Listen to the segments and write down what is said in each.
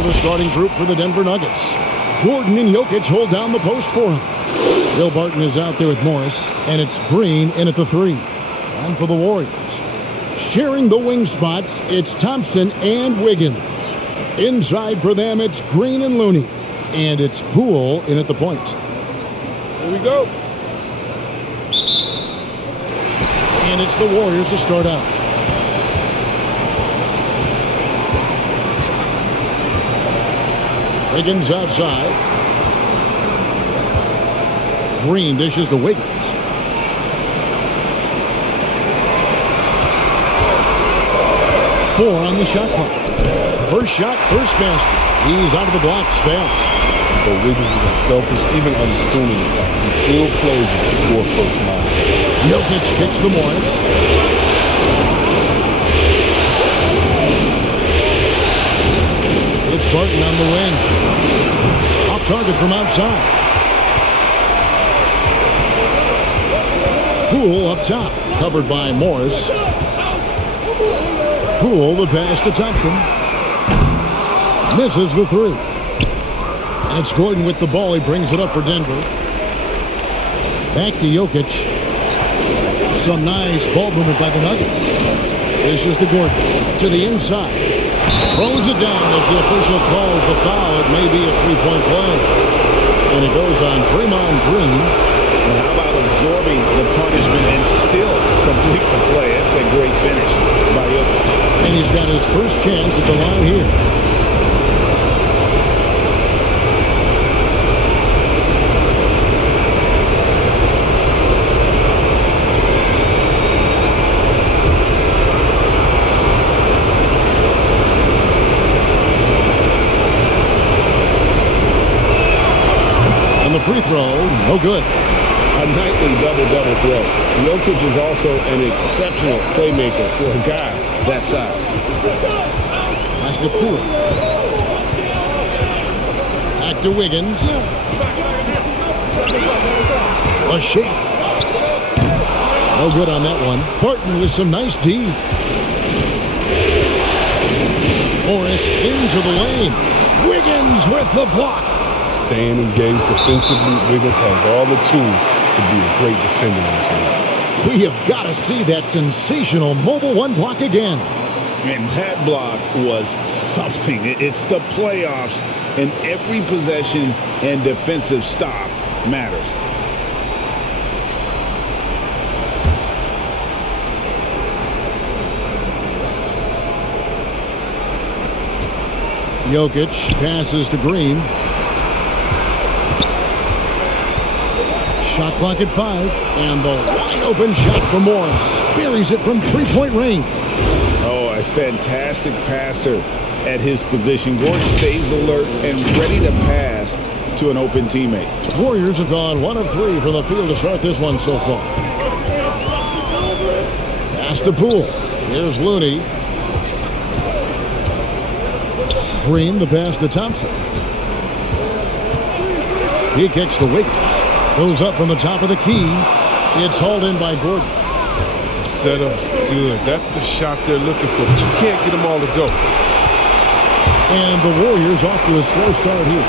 Now the starting group for the Denver Nuggets. Gordon and Jokic hold down the post for him. Bill Barton is out there with Morris, and it's Green in at the 3. And for the Warriors, sharing the wing spots, it's Thompson and Wiggins. Inside for them, it's Green and Looney. And it's Poole in at the point. Here we go. And it's the Warriors to start out. Wiggins outside. Green dishes to Wiggins. Four on the shot clock. First shot, first basket. He's out of the blocks fast. But Wiggins is unselfish, even unassuming at times. He still plays with the score first mindset. Jokic kicks to Morris. It's Barton on the wing. Off target from outside. Poole up top, covered by Morris. Poole the pass to Thompson. Misses the 3. And it's Gordon with the ball. He brings it up for Denver. Back to Jokic. Some nice ball movement by the Nuggets. This is to Gordon. To the inside. Throws it down as the official calls the foul. It may be a three-point play. And it goes on Draymond Green. And how about absorbing the punishment and still complete the play? That's a great finish by Jokic. And he's got his first chance at the line here. Free throw, no good. A nightly double-double throw. Jokic is also an exceptional playmaker for a guy that size. That's the Poole. Back to Wiggins. A shake. No good on that one. Barton with some nice D. Morris into the lane. Wiggins with the block. Staying engaged defensively, Wiggins has all the tools to be a great defender in this league. We have got to see that sensational mobile one block again. And that block was something. It's the playoffs, and every possession and defensive stop matters. Jokic passes to Green. Shot clock at 5, and the wide open shot for Morris. Buries it from three-point range. Oh, a fantastic passer at his position. Gordon stays alert and ready to pass to an open teammate. Warriors have gone 1 of 3 from the field to start this one so far. Pass to Poole. Here's Looney. Green, the pass to Thompson. He kicks to Wiggins. Goes up from the top of the key. It's hauled in by Gordon. Setup's good. That's the shot they're looking for, but you can't get them all to go. And the Warriors off to a slow start here.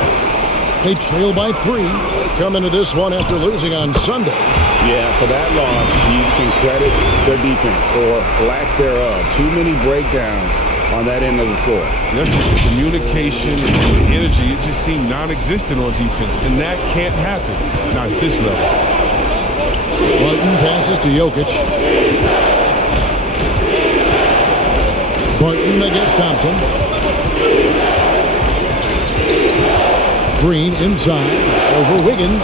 They trail by 3. They come into this one after losing on Sunday. Yeah, for that loss, you can credit their defense or lack thereof. Too many breakdowns on that end of the floor. That's just the communication and the energy. It just seemed non-existent on defense, and that can't happen. Not at this level. Barton passes to Jokic. Barton against Thompson. Green inside over Wiggins.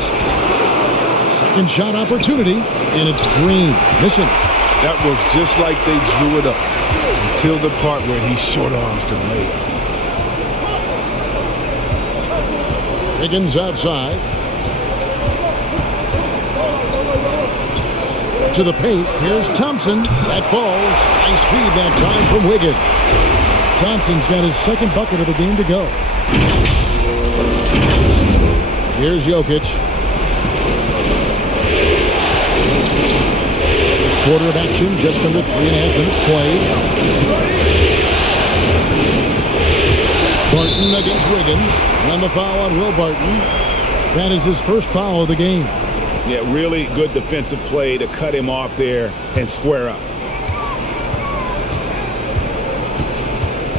Second shot opportunity, and it's Green missing. That was just like they drew it up until the part where he short arms the layup. Wiggins outside. To the paint. Here's Thompson. That falls. Nice feed that time from Wiggins. Thompson's got his second bucket of the game to go. Here's Jokic. This quarter of action, just under 3.5 minutes played. Barton against Wiggins. And the foul on Will Barton. That is his first foul of the game. Yeah, really good defensive play to cut him off there and square up.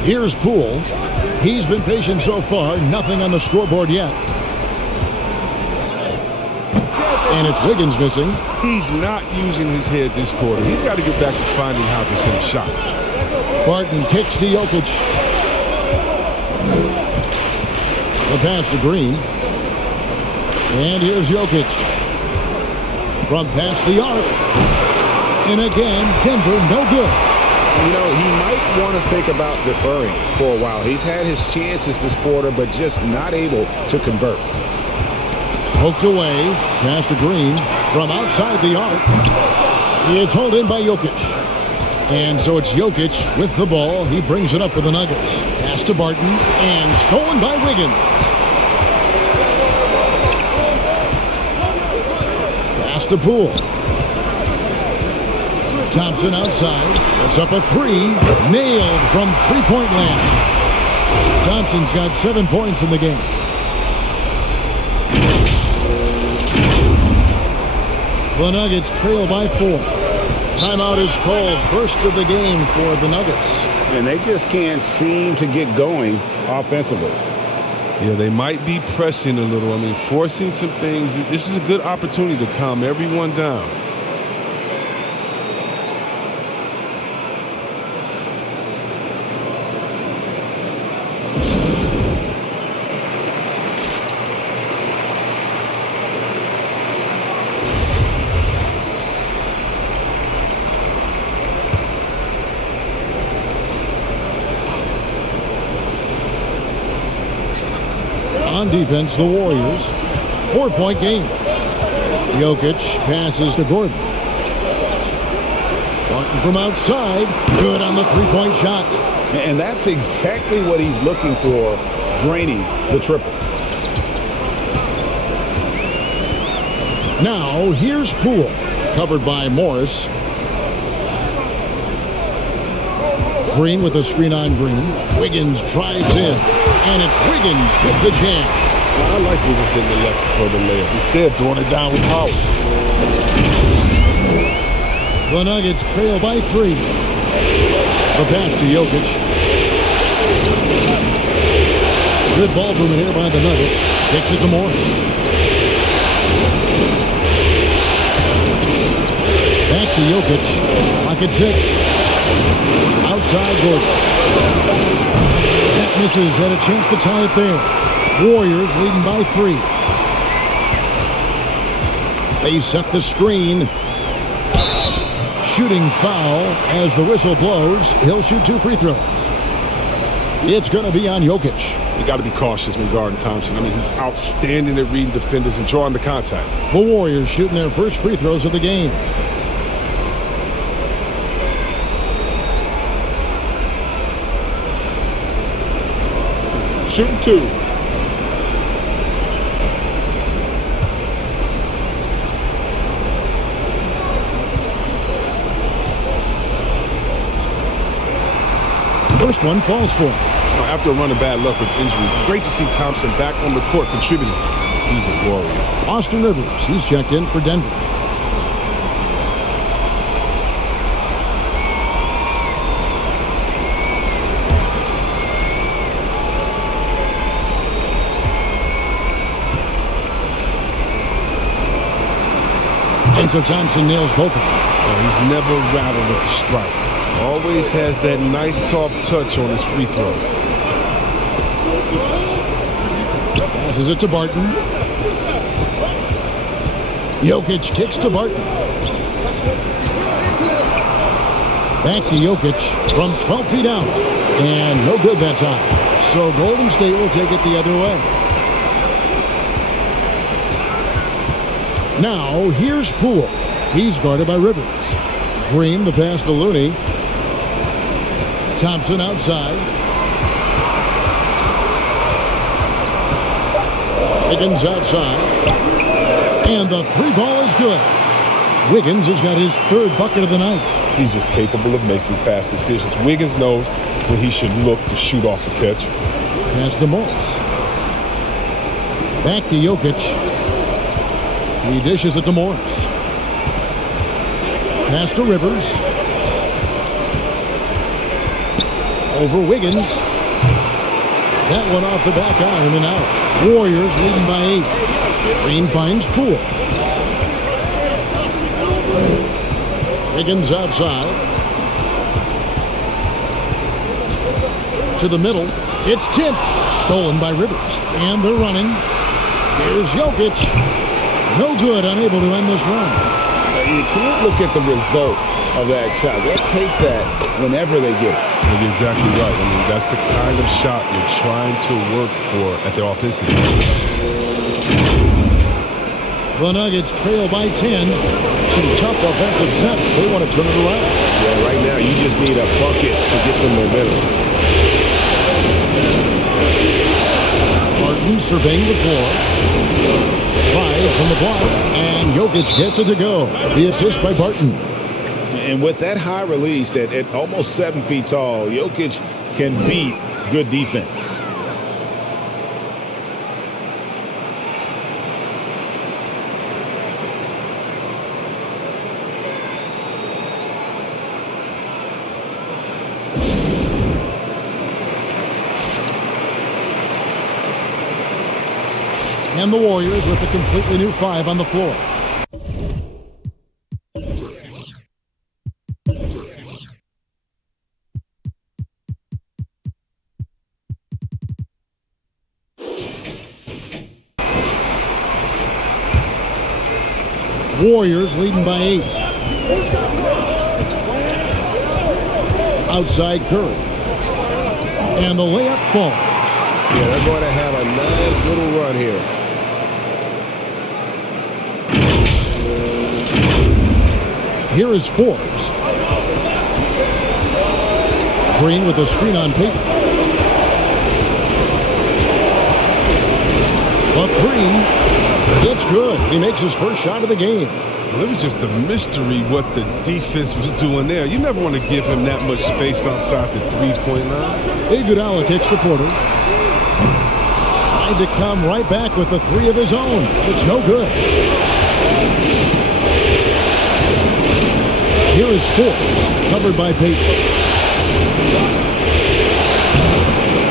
Here's Poole. He's been patient so far. Nothing on the scoreboard yet. And it's Wiggins missing. He's not using his head this quarter. He's got to get back to finding how to send shots. Barton kicks to Jokic. The pass to Green. And here's Jokic. From past the arc. And again, Denver, no good. You know, he might want to think about deferring for a while. He's had his chances this quarter, but just not able to convert. Poked away. Pass to Green. From outside the arc. It's hauled in by Jokic. And so it's Jokic with the ball. He brings it up for the Nuggets. Pass to Barton. And stolen by Wiggins. Pass to Poole. Thompson outside. It's up a three. Nailed from three-point land. Thompson's got 7 points in the game. The Nuggets trail by 4. Timeout is called. First of the game for the Nuggets. And they just can't seem to get going offensively. Yeah, they might be pressing a little. I mean, forcing some things. This is a good opportunity to calm everyone down. On defense, the Warriors. 4-point game. Jokic passes to Gordon. Barton from outside. Good on the three-point shot. And that's exactly what he's looking for, draining the triple. Now, here's Poole. Covered by Morris. Green with a screen on Green. Wiggins drives in. And it's Wiggins with the jam. I like Wiggins getting the left for the layup. Instead, throwing it down with power. The Nuggets trail by 3. The pass to Jokic. Good ball movement here by the Nuggets. Kicks it to Morris. Back to Jokic. Pocket 6. Outside Gordon. That misses. Had a chance to tie it there. Warriors leading by 3. They set the screen. Shooting foul as the whistle blows. He'll shoot 2 free throws. It's going to be on Jokic. You got to be cautious when guarding Thompson. I mean, he's outstanding at reading defenders and drawing the contact. The Warriors shooting their first free throws of the game. Shooting 2. First one falls for him. After a run of bad luck with injuries, it's great to see Thompson back on the court contributing. He's a warrior. Austin Rivers, he's checked in for Denver. And so Thompson nails both of them. He's never rattled at the strike. Always has that nice soft touch on his free throws. Passes it to Barton. Jokic kicks to Barton. Back to Jokic from 12 feet out. And no good that time. So Golden State will take it the other way. Now, here's Poole. He's guarded by Rivers. Green, the pass to Looney. Thompson outside. Wiggins outside. And the 3 ball is good. Wiggins has got his 3rd bucket of the night. He's just capable of making fast decisions. Wiggins knows when he should look to shoot off the catch. Pass to Morris. Back to Jokic. He dishes it to Morris. Pass to Rivers. Over Wiggins. That one off the back iron and out. Warriors leading by 8. Green finds Poole. Wiggins outside. To the middle. It's tipped. Stolen by Rivers. And they're running. Here's Jokic. No good. Unable to end this run. You can't look at the result of that shot. They'll take that whenever they get it. You're exactly right. I mean, that's the kind of shot you're trying to work for at their offensive end. The Nuggets trail by 10. Some tough offensive sets. They want to turn it around. Yeah, right now you just need a bucket to get some momentum. Martin surveying the floor. Tries from the block. And Jokic gets it to go. The assist by Barton. And with that high release at almost 7 feet tall, Jokic can beat good defense. And the Warriors with a completely new 5 on the floor. Warriors leading by 8. Outside Curry. And the layup falls. Yeah, they're going to have a nice little run here. Here is Forbes. Green with a screen on Payton. A 3. It's good. He makes his first shot of the game. Well, it was just a mystery what the defense was doing there. You never want to give him that much space outside the three-point line. Iguodala kicks to Porter. Tried to come right back with the 3 of his own. It's no good. Here is Forbes, covered by Payton.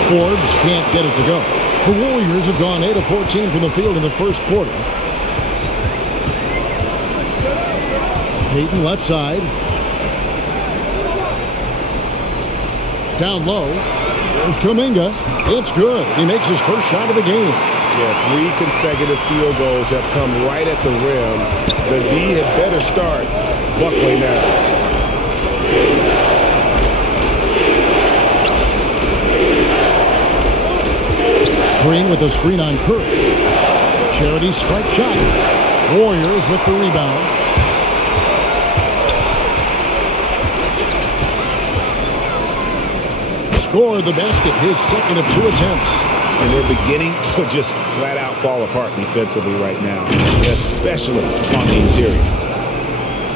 Forbes can't get it to go. The Warriors have gone 8 of 14 from the field in the first quarter. Payton left side. Down low. There's Kuminga. It's good. He makes his first shot of the game. Yeah, 3 consecutive field goals have come right at the rim. The D had better start buckling now. Green with a screen on Curry. Charity strike shot. Warriors with the rebound. Scored the basket, his second of 2 attempts. And they're beginning to just flat out fall apart defensively right now, especially on the interior.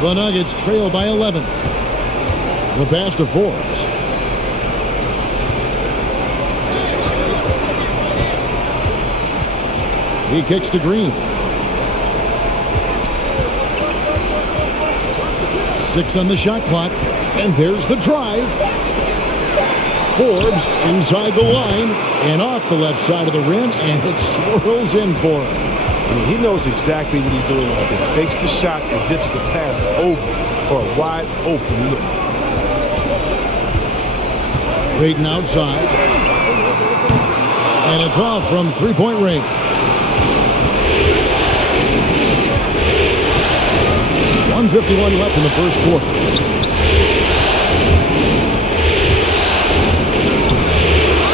The Nuggets trail by 11. The pass to Forbes. He kicks to Green. 6 on the shot clock. And there's the drive. Forbes inside the line and off the left side of the rim, and it swirls in for him. I mean, he knows exactly what he's doing out there. Fakes the shot and zips the pass over for a wide open look. Payton outside. And it's off from three-point range. .151 left in the first quarter.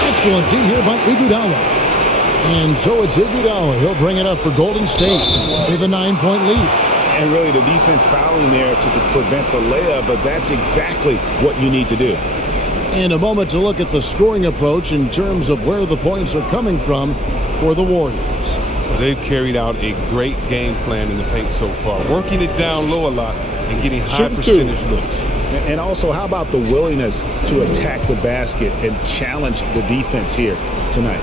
Excellent D here by Iguodala. And so it's Iguodala. He'll bring it up for Golden State. They have a 9-point lead. And really the defense fouling there to prevent the layup, but that's exactly what you need to do. And a moment to look at the scoring approach in terms of where the points are coming from for the Warriors. They've carried out a great game plan in the paint so far, working it down low a lot and getting high percentage looks. And also, how about the willingness to attack the basket and challenge the defense here tonight?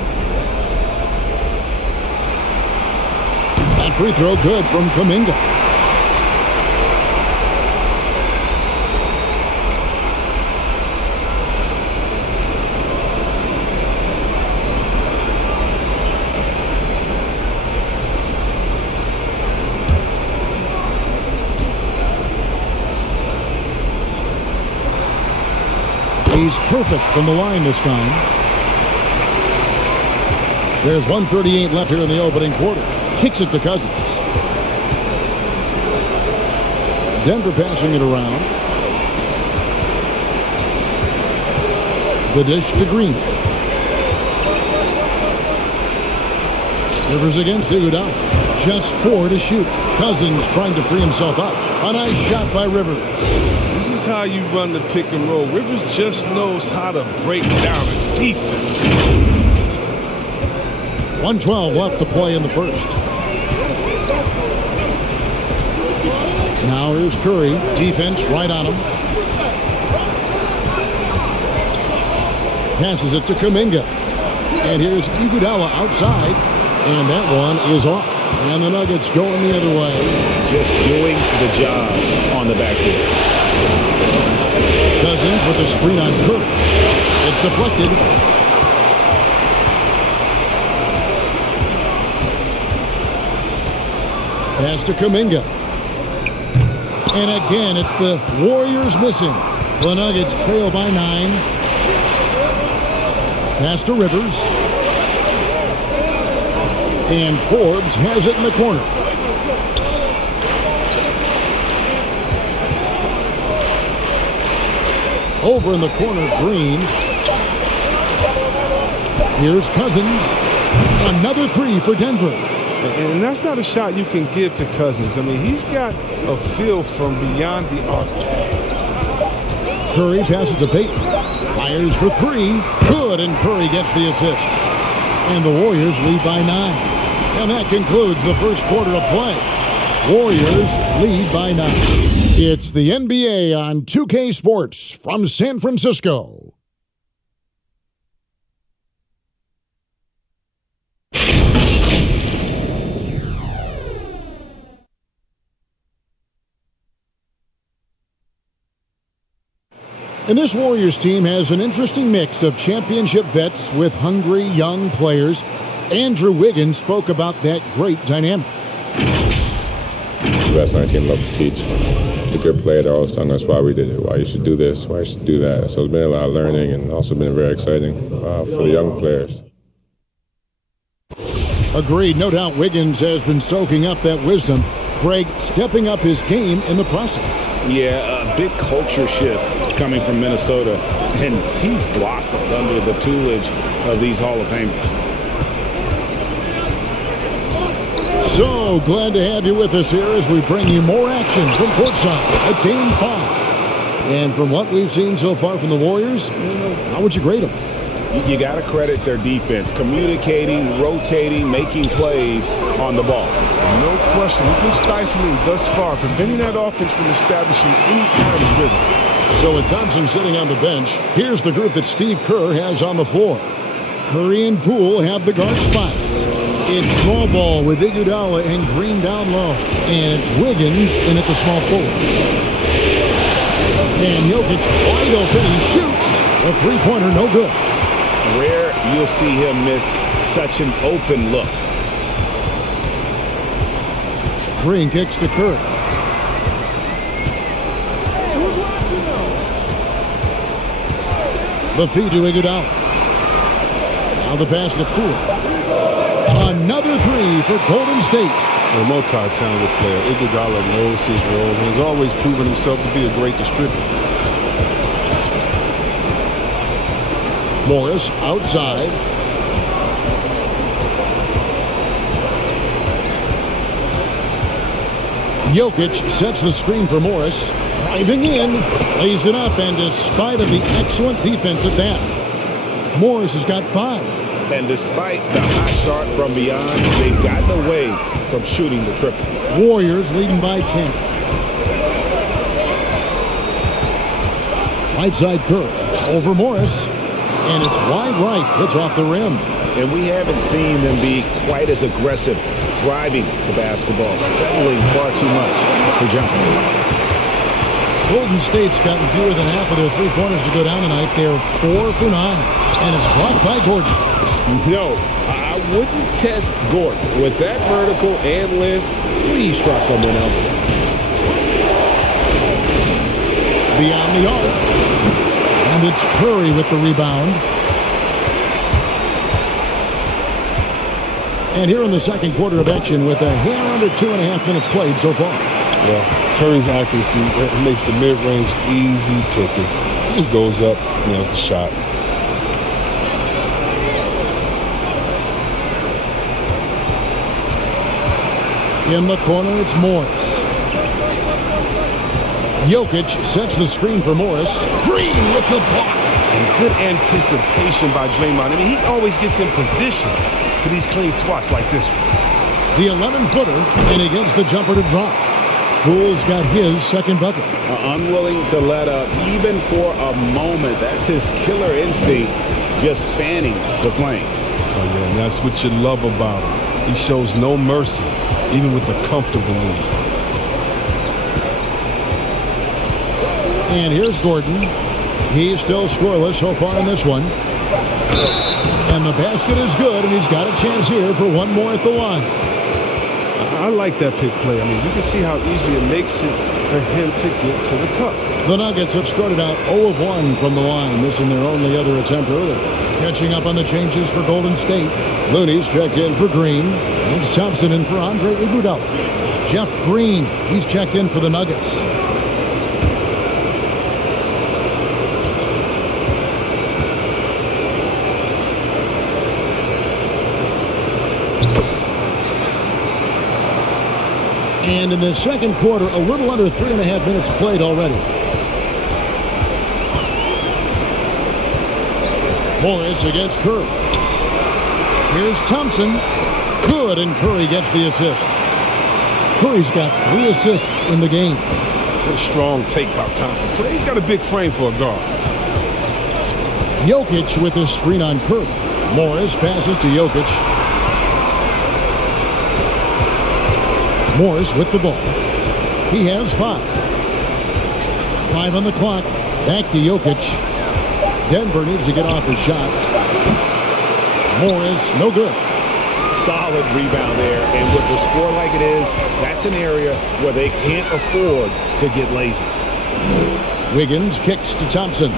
That free throw good from Kuminga. He's perfect from the line this time. There's 1:38 left here in the opening quarter. Kicks it to Cousins. Denver passing it around. The dish to Green. Rivers against Iguodala. Just 4 to shoot. Cousins trying to free himself up. A nice shot by Rivers. This is how you run the pick and roll. Rivers just knows how to break down a defense. 1:12 left to play in the first. Now here's Curry. Defense right on him. Passes it to Kuminga. And here's Iguodala outside. And that one is off. And the Nuggets going the other way. Just doing the job on the backboard. Cousins with a screen on Curry. It's deflected. Pass to Kuminga. And again, it's the Warriors missing. The Nuggets trail by 9. Pass to Rivers. And Forbes has it in the corner. Over in the corner, Green. Here's Cousins. Another 3 for Denver. And that's not a shot you can give to Cousins. I mean, he's got a feel from beyond the arc. Curry passes to Payton. Fires for 3. Good, and Curry gets the assist. And the Warriors lead by 9. And that concludes the first quarter of play. Warriors lead by 9. It's the NBA on 2K Sports from San Francisco. And this Warriors team has an interesting mix of championship vets with hungry young players. Andrew Wiggins spoke about that great dynamic. The best 19 love to teach. The good player, they're always telling us why we did it, why you should do this, why you should do that. So it's been a lot of learning and also been very exciting for the young players. Agreed. No doubt Wiggins has been soaking up that wisdom. Greg stepping up his game in the process. Yeah, a big culture shift coming from Minnesota. And he's blossomed under the tutelage of these Hall of Famers. So glad to have you with us here as we bring you more action from courtside at Game 5. And from what we've seen so far from the Warriors, how would you grade them? You got to credit their defense, communicating, rotating, making plays on the ball. No question. It's been stifling thus far, preventing that offense from establishing any kind of rhythm. So with Thompson sitting on the bench, here's the group that Steve Kerr has on the floor. Curry and Poole have the guard spots. It's small ball with Iguodala and Green down low. And it's Wiggins in at the small forward. And Jokic wide open. He shoots. A three-pointer, no good. Rare you'll see him miss such an open look. Green kicks to Curry. The feed to Iguodala. Now the pass to Poole. Another 3 for Golden State. A multi-talented player. Iguodala knows his role and has always proven himself to be a great distributor. Morris outside. Jokic sets the screen for Morris. Driving in, lays it up, and despite of the excellent defense at that, Morris has got 5. And despite the hot start from beyond, they've gotten away from shooting the triple. Warriors leading by 10. Right side Curry. Over Morris. And it's wide right. It's off the rim. And we haven't seen them be quite as aggressive driving the basketball, settling far too much for jumping. Golden State's gotten fewer than half of their three-pointers to go down tonight. They're 4 for 9. And it's blocked by Gordon. No, I wouldn't test Gordon. With that vertical and length, please try someone else. Beyond the arc. And it's Curry with the rebound. And here in the second quarter of action with a hair under 2.5 minutes played so far. Yeah, Curry's accuracy makes the mid-range easy pickings. He just goes up, nails the shot. In the corner, it's Morris. Jokic sets the screen for Morris. Green with the block. And good anticipation by Draymond. I mean, he always gets in position for these clean swats like this one. The 11-footer, and against the jumper to drop. Poole's got his second bucket. Unwilling to let up even for a moment. That's his killer instinct, just fanning the flame. Oh, yeah, and that's what you love about him. He shows no mercy, even with the comfortable lead. And here's Gordon. He's still scoreless so far in this one. And the basket is good, and he's got a chance here for one more at the line. I like that pick play. I mean, you can see how easily it makes it for him to get to the cup. The Nuggets have started out 0 of 1 from the line, missing their only other attempt earlier. Catching up on the changes for Golden State. Looney's checked in for Green. It's Thompson in for Andre Iguodala. Jeff Green, he's checked in for the Nuggets. And in the second quarter, a little under 3.5 minutes played already. Morris against Curry. Here's Thompson. Good, and Curry gets the assist. Curry's got 3 assists in the game. What a strong take by Thompson. He's got a big frame for a guard. Jokic with his screen on Curry. Morris passes to Jokic. Morris with the ball. He has 5. 5 on the clock. Back to Jokic. Denver needs to get off his shot. Morris, no good. Solid rebound there. And with the score like it is, that's an area where they can't afford to get lazy. Wiggins kicks to Thompson.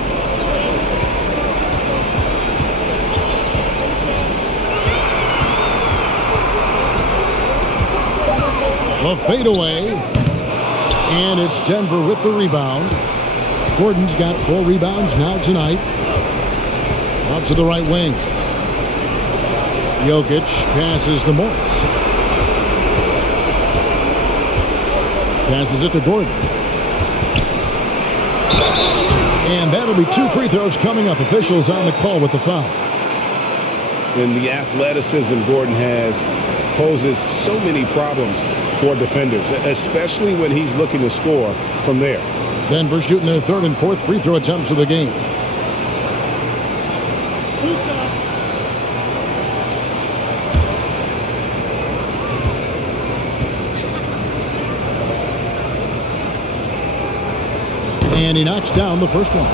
A fadeaway, and it's Denver with the rebound. Gordon's got 4 rebounds now tonight. Out to the right wing. Jokic passes to Morris. Passes it to Gordon. And that'll be 2 free throws coming up. Officials on the call with the foul. And the athleticism Gordon has poses so many problems for defenders, especially when he's looking to score from there. Denver shooting their 3rd and 4th free throw attempts of the game. And he knocks down the first one.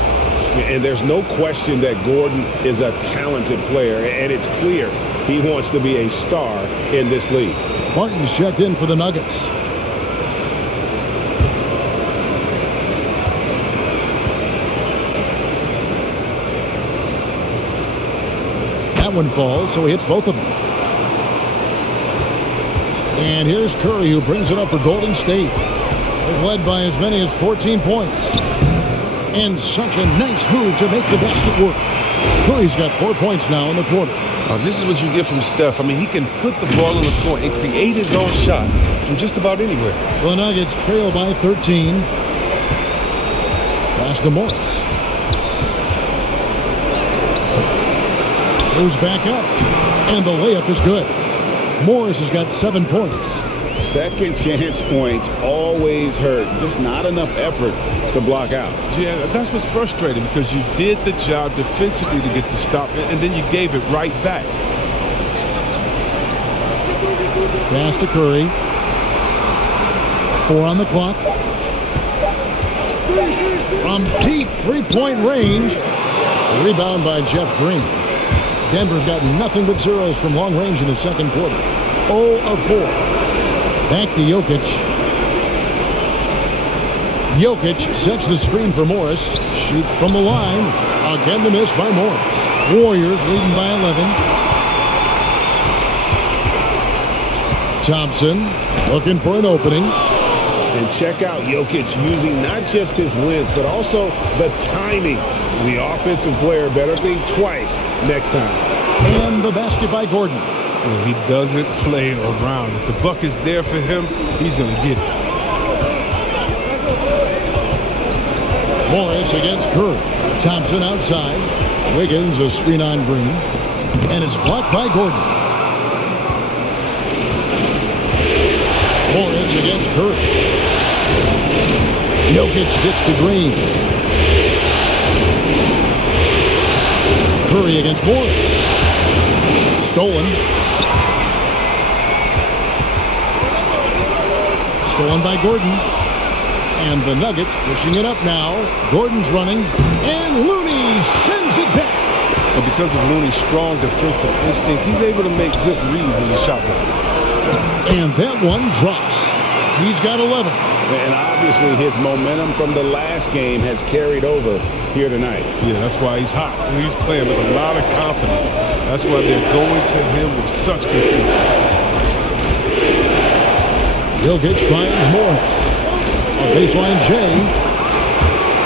And there's no question that Gordon is a talented player, and it's clear he wants to be a star in this league. Martin's checked in for the Nuggets. That one falls, so he hits both of them. And here's Curry, who brings it up for Golden State. They've led by as many as 14 points. And such a nice move to make the basket work. Curry's got 4 points now in the quarter. This is what you get from Steph. I mean, he can put the ball on the floor and create his own shot from just about anywhere. The Nuggets trail by 13. Pass to Morris. Goes back up. And the layup is good. Morris has got 7 points. second chance points always hurt. Just not enough effort to block out. Yeah, that's what's frustrating because you did the job defensively to get the stop, and then you gave it right back. Pass to Curry. 4 on the clock. From deep three-point range. A rebound by Jeff Green. Denver's got nothing but zeros from long range in the second quarter. 0 of 4. Back to Jokic. Jokic sets the screen for Morris. Shoots from the line. Again the miss by Morris. Warriors leading by 11. Thompson looking for an opening. And check out Jokic using not just his length, but also the timing. The offensive player better think twice next time. And the basket by Gordon. And he doesn't play around. If the buck is there for him, he's going to get it. Morris against Curry. Thompson outside. Wiggins a screen on Green. And it's blocked by Gordon. Morris against Curry. Jokic gets to Green. Curry against Morris. Stolen. Stolen by Gordon. And the Nuggets pushing it up now. Gordon's running. And Looney sends it back. But because of Looney's strong defensive instinct, he's able to make good reads as a shot blocker. And that one drops. He's got 11. And obviously his momentum from the last game has carried over here tonight. Yeah, that's why he's hot. He's playing with a lot of confidence. That's why they're going to him with such consistency. Jokic finds Morris. A baseline J.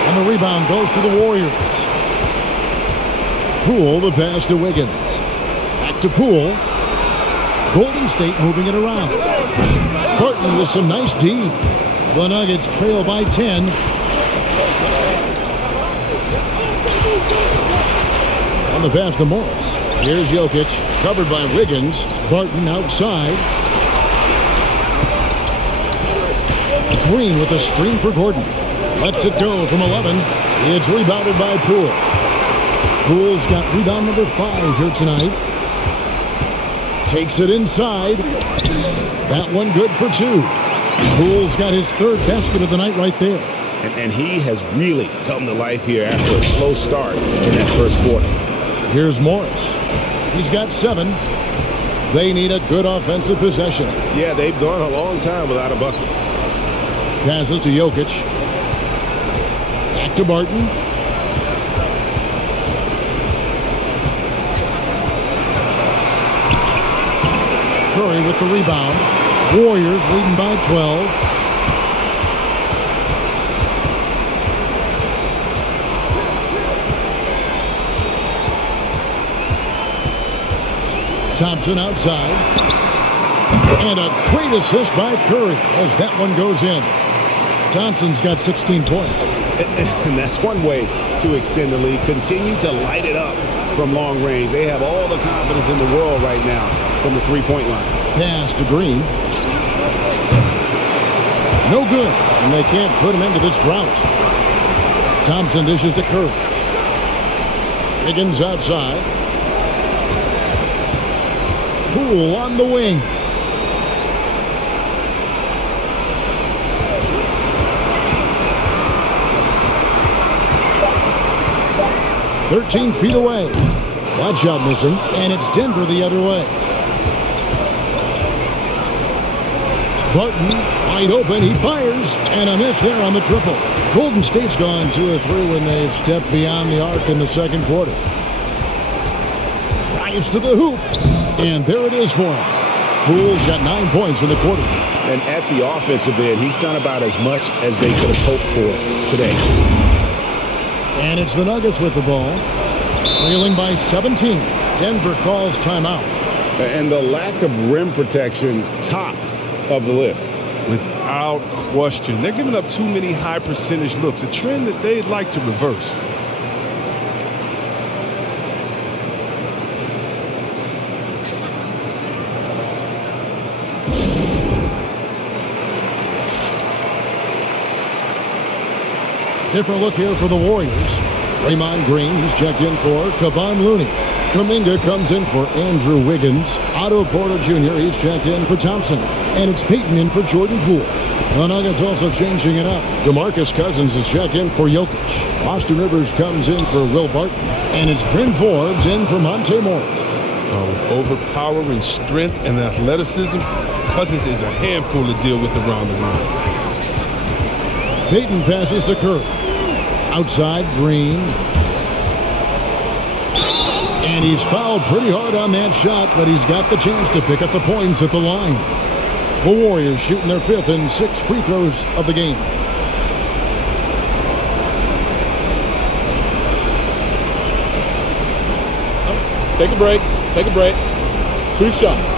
And the rebound goes to the Warriors. Poole the pass to Wiggins. Back to Poole. Golden State moving it around. Burton with some nice D. The Nuggets trail by 10. On the pass to Morris. Here's Jokic, covered by Wiggins. Barton outside. Green with a screen for Gordon. Lets it go from 11. It's rebounded by Poole. Poole's got rebound number 5 here tonight. Takes it inside. That one good for 2. Poole's got his 3rd basket of the night right there. And he has really come to life here after a slow start in that first quarter. Here's Morris. He's got 7. They need a good offensive possession. Yeah, they've gone a long time without a bucket. Passes to Jokic. Back to Barton. Curry with the rebound. Warriors leading by 12. Thompson outside. And a great assist by Curry as that one goes in. Thompson's got 16 points. And that's one way to extend the lead. Continue to light it up from long range. They have all the confidence in the world right now from the three-point line. Pass to Green. No good, and they can't put him into this drought. Thompson dishes to Curry. Higgins outside. Poole on the wing. "13 feet away." That shot missing, and it's Denver the other way. Barton, wide open, he fires, and a miss there on the triple. Golden State's gone 2 of 3 when they've stepped beyond the arc in the second quarter. Drives to the hoop, and there it is for him. Poole's got 9 points in the quarter. And at the offensive end, he's done about as much as they could have hoped for today. And it's the Nuggets with the ball. Trailing by 17. Denver calls timeout. And the lack of rim protection, top of the list. Without question. They're giving up too many high percentage looks, a trend that they'd like to reverse. Different look here for the Warriors. Draymond Green is checked in for Kevon Looney. Kuminga comes in for Andrew Wiggins. Otto Porter Jr. he's checked in for Thompson. And it's Peyton in for Jordan Poole. The Nuggets also changing it up. DeMarcus Cousins is checked in for Jokic. Austin Rivers comes in for Will Barton. And it's Bryn Forbes in for Monte Morris. Overpowering strength and athleticism, Cousins is a handful to deal with around the rim. Peyton passes to Curry. Outside, Green. And he's fouled pretty hard on that shot, but he's got the chance to pick up the points at the line. The Warriors shooting their 5th and 6th free throws of the game. Take a break. Take a break. 2 shots.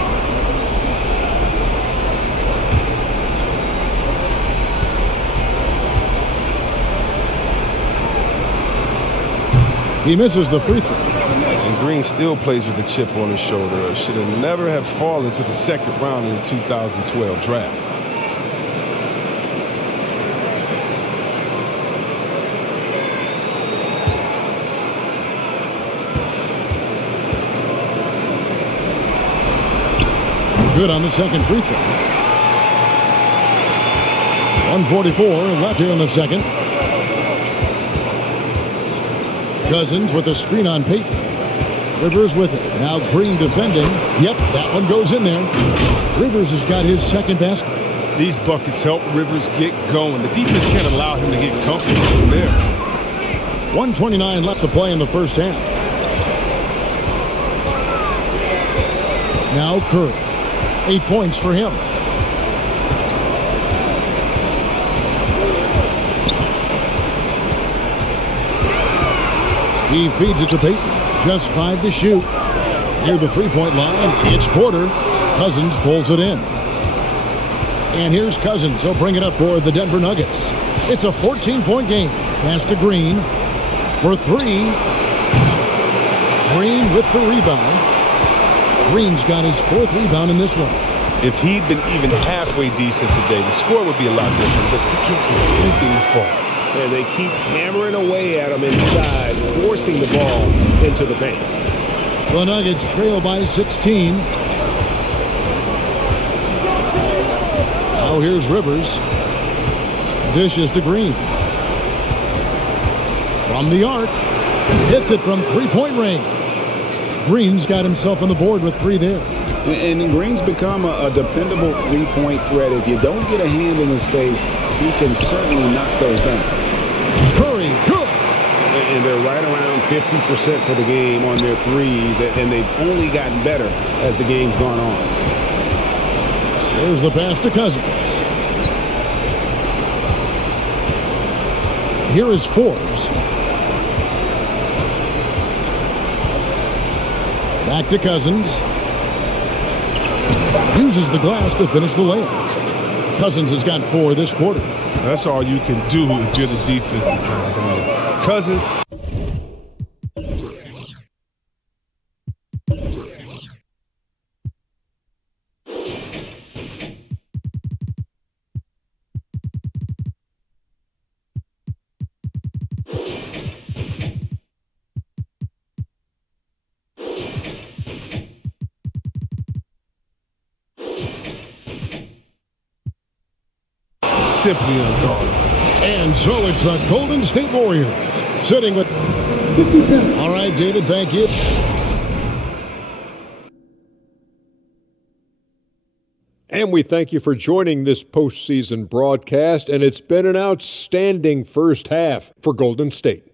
He misses the free throw. And Green still plays with a chip on his shoulder. Should have never have fallen to the 2nd round in the 2012 draft. Good on the 2nd free throw. 1:44 left here in the 2nd. Cousins with a screen on Peyton. Rivers with it. Now Green defending. Yep, that one goes in there. Rivers has got his 2nd basket. These buckets help Rivers get going. The defense can't allow him to get comfortable from there. 1:29 left to play in the first half. Now Curry. 8 points for him. He feeds it to Peyton. Just 5 to shoot. Near the 3-point line, it's Porter. Cousins pulls it in. And here's Cousins. He'll bring it up for the Denver Nuggets. It's a 14-point game. Pass to Green for 3. Green with the rebound. Green's got his 4th rebound in this one. If he'd been even halfway decent today, the score would be a lot different, but he can't get anything to fall. And they keep hammering away at him inside, forcing the ball into the paint. The Nuggets trail by 16. Now here's Rivers. Dishes to Green. From the arc. Hits it from 3-point range. Green's got himself on the board with 3 there. And Green's become a dependable 3-point threat. If you don't get a hand in his face, he can certainly knock those down. Curry, good. And they're right around 50% for the game on their threes, and they've only gotten better as the game's gone on. Here's the pass to Cousins. Here is Forbes. Back to Cousins. Uses the glass to finish the layup. Cousins has got 4 this quarter. That's all you can do if you're the defense at times. I mean, Cousins. Simply unguardable. And so it's the Golden State Warriors sitting with 57. All right, David, thank you. And we thank you for joining this postseason broadcast, and it's been an outstanding first half for Golden State.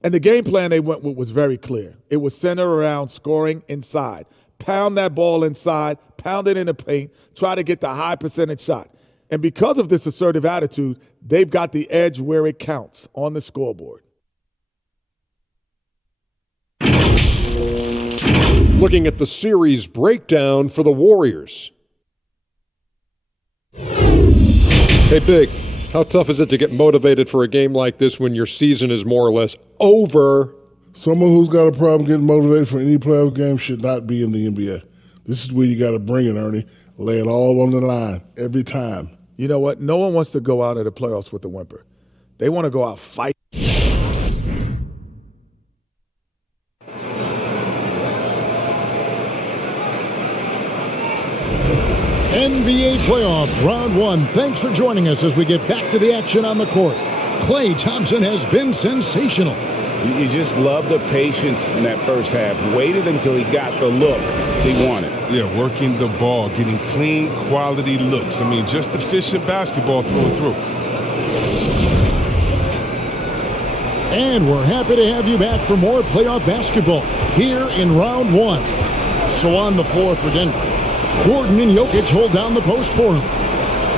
And the game plan they went with was very clear. It was centered around scoring inside. Pound that ball inside, pound it in the paint, try to get the high percentage shot. And because of this assertive attitude, they've got the edge where it counts on the scoreboard. Looking at the series breakdown for the Warriors. Hey, Big, how tough is it to get motivated for a game like this when your season is more or less over? Someone who's got a problem getting motivated for any playoff game should not be in the NBA. This is where you got to bring it, Ernie. Lay it all on the line every time. You know what? No one wants to go out of the playoffs with a whimper. They want to go out fight. NBA playoff round 1. Thanks for joining us as we get back to the action on the court. Klay Thompson has been sensational. You just love the patience in that first half. Waited until he got the look he wanted. Yeah, working the ball, getting clean, quality looks. I mean, just efficient basketball through and through. And we're happy to have you back for more playoff basketball here in round 1. So on the floor for Denver, Gordon and Jokic hold down the post for him.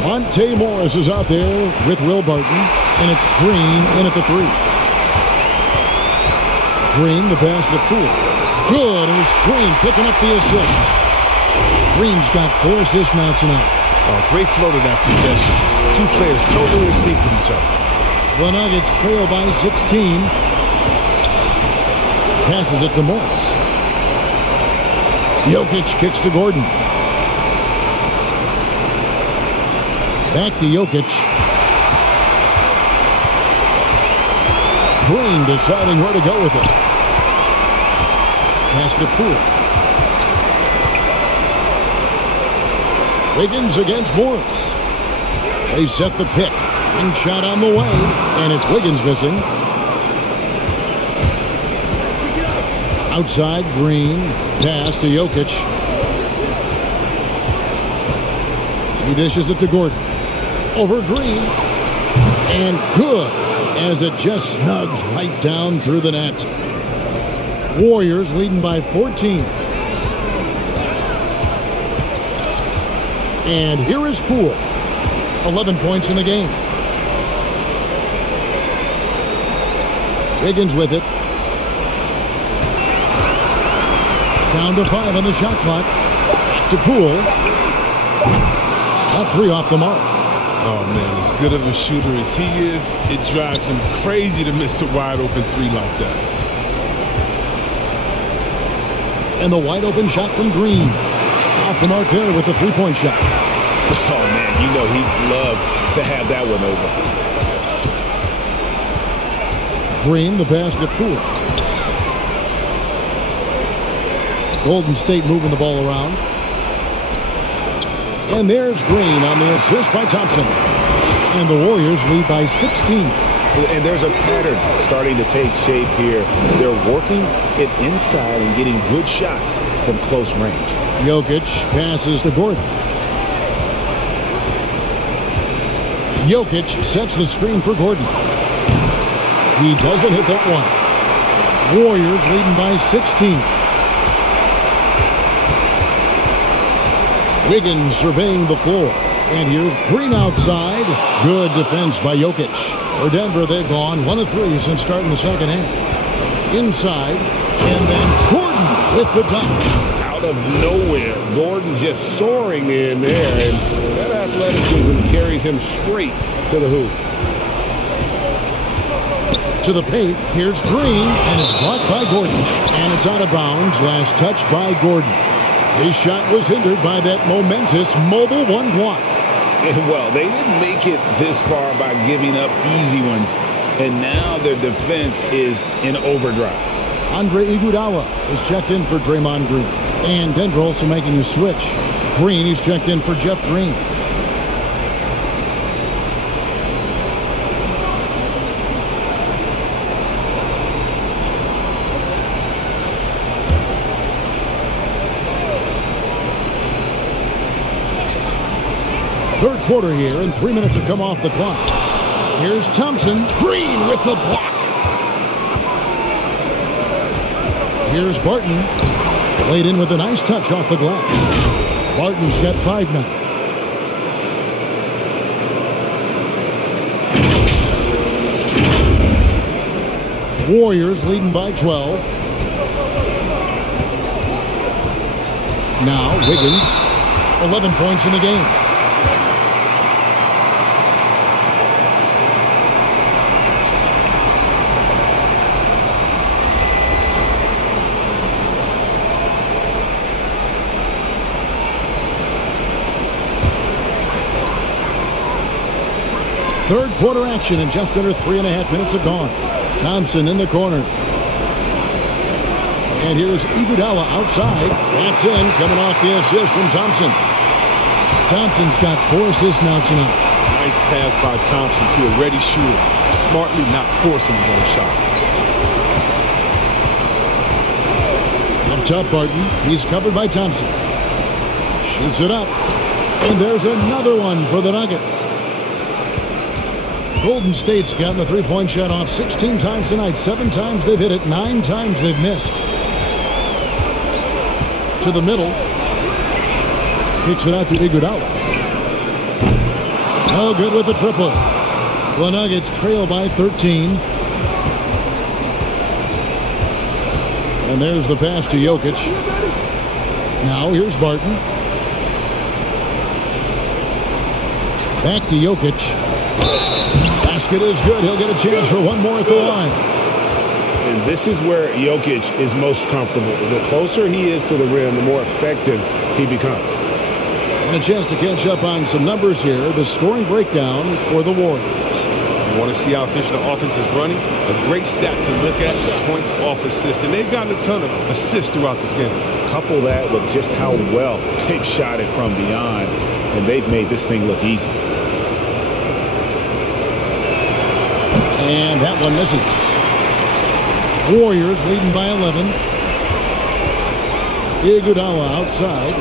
Monte Morris is out there with Will Barton, and it's Green in at the 3. Green, the pass to Poole. Good, and it's Green picking up the assist. Green's got 4 assists now tonight. Oh, great flow to that possession. Two players totally in sync with each other. The Nuggets trail by 16. Passes it to Morris. Jokic kicks to Gordon. Back to Jokic. Green deciding where to go with it. Pass to Poole. Wiggins against Morris. They set the pick. One shot on the way, and it's Wiggins missing. Outside, Green. Pass to Jokic. He dishes it to Gordon. Over Green. And good, as it just snugs right down through the net. Warriors leading by 14. And here is Poole. 11 points in the game. Wiggins with it. Down to 5 on the shot clock. Back to Poole. Got 3 off the mark. Oh, man, as good of a shooter as he is, it drives him crazy to miss a wide-open 3 like that. And the wide-open shot from Green. Off the mark there with the 3-point shot. Oh, man, you know he'd love to have that one over. Green, the pass to Poole. Golden State moving the ball around. And there's Green on the assist by Thompson. And the Warriors lead by 16. And there's a pattern starting to take shape here. They're working it inside and getting good shots from close range. Jokic passes to Gordon. Jokic sets the screen for Gordon. He doesn't hit that one. Warriors leading by 16. Wiggins surveying the floor. And here's Green outside. Good defense by Jokic. For Denver, they've gone 1 of 3 since starting the second half. Inside. And then Gordon with the dunk. Out of nowhere, Gordon just soaring in there. And that athleticism carries him straight to the hoop. To the paint. Here's Green. And it's blocked by Gordon. And it's out of bounds. Last touch by Gordon. His shot was hindered by that momentous mobile 1 block. Well, they didn't make it this far by giving up easy ones. And now their defense is in overdrive. Andre Iguodala is checked in for Draymond Green. And Denver also making a switch. Green is checked in for Jeff Green. Third quarter here, and 3 minutes have come off the clock. Here's Thompson. Green with the block. Here's Barton. Laid in with a nice touch off the glass. Barton's got 5 now. Warriors leading by 12. Now Wiggins. 11 points in the game. Third quarter action, and just under 3.5 minutes have gone. Thompson in the corner. And here's Iguodala outside. That's in, coming off the assist from Thompson. Thompson's got 4 assists now tonight. Nice pass by Thompson to a ready shooter. Smartly not forcing the game shot. Up top, Barton. He's covered by Thompson. Shoots it up. And there's another one for the Nuggets. Golden State's gotten the three-point shot off 16 times tonight. 7 times they've hit it. 9 times they've missed. To the middle. Kicks it out to Iguodala. No good with the triple. The Nuggets trail by 13. And there's the pass to Jokic. Now here's Barton. Back to Jokic. Basket is good. He'll get a chance for one more at the line. And this is where Jokic is most comfortable. The closer he is to the rim, the more effective he becomes. And a chance to catch up on some numbers here. The scoring breakdown for the Warriors. You want to see how efficient the offense is running? A great stat to look at is points off assist. And they've gotten a ton of assists throughout this game. Couple that with just how well they've shot it from beyond, and they've made this thing look easy. And that one misses. Warriors leading by 11. Iguodala outside.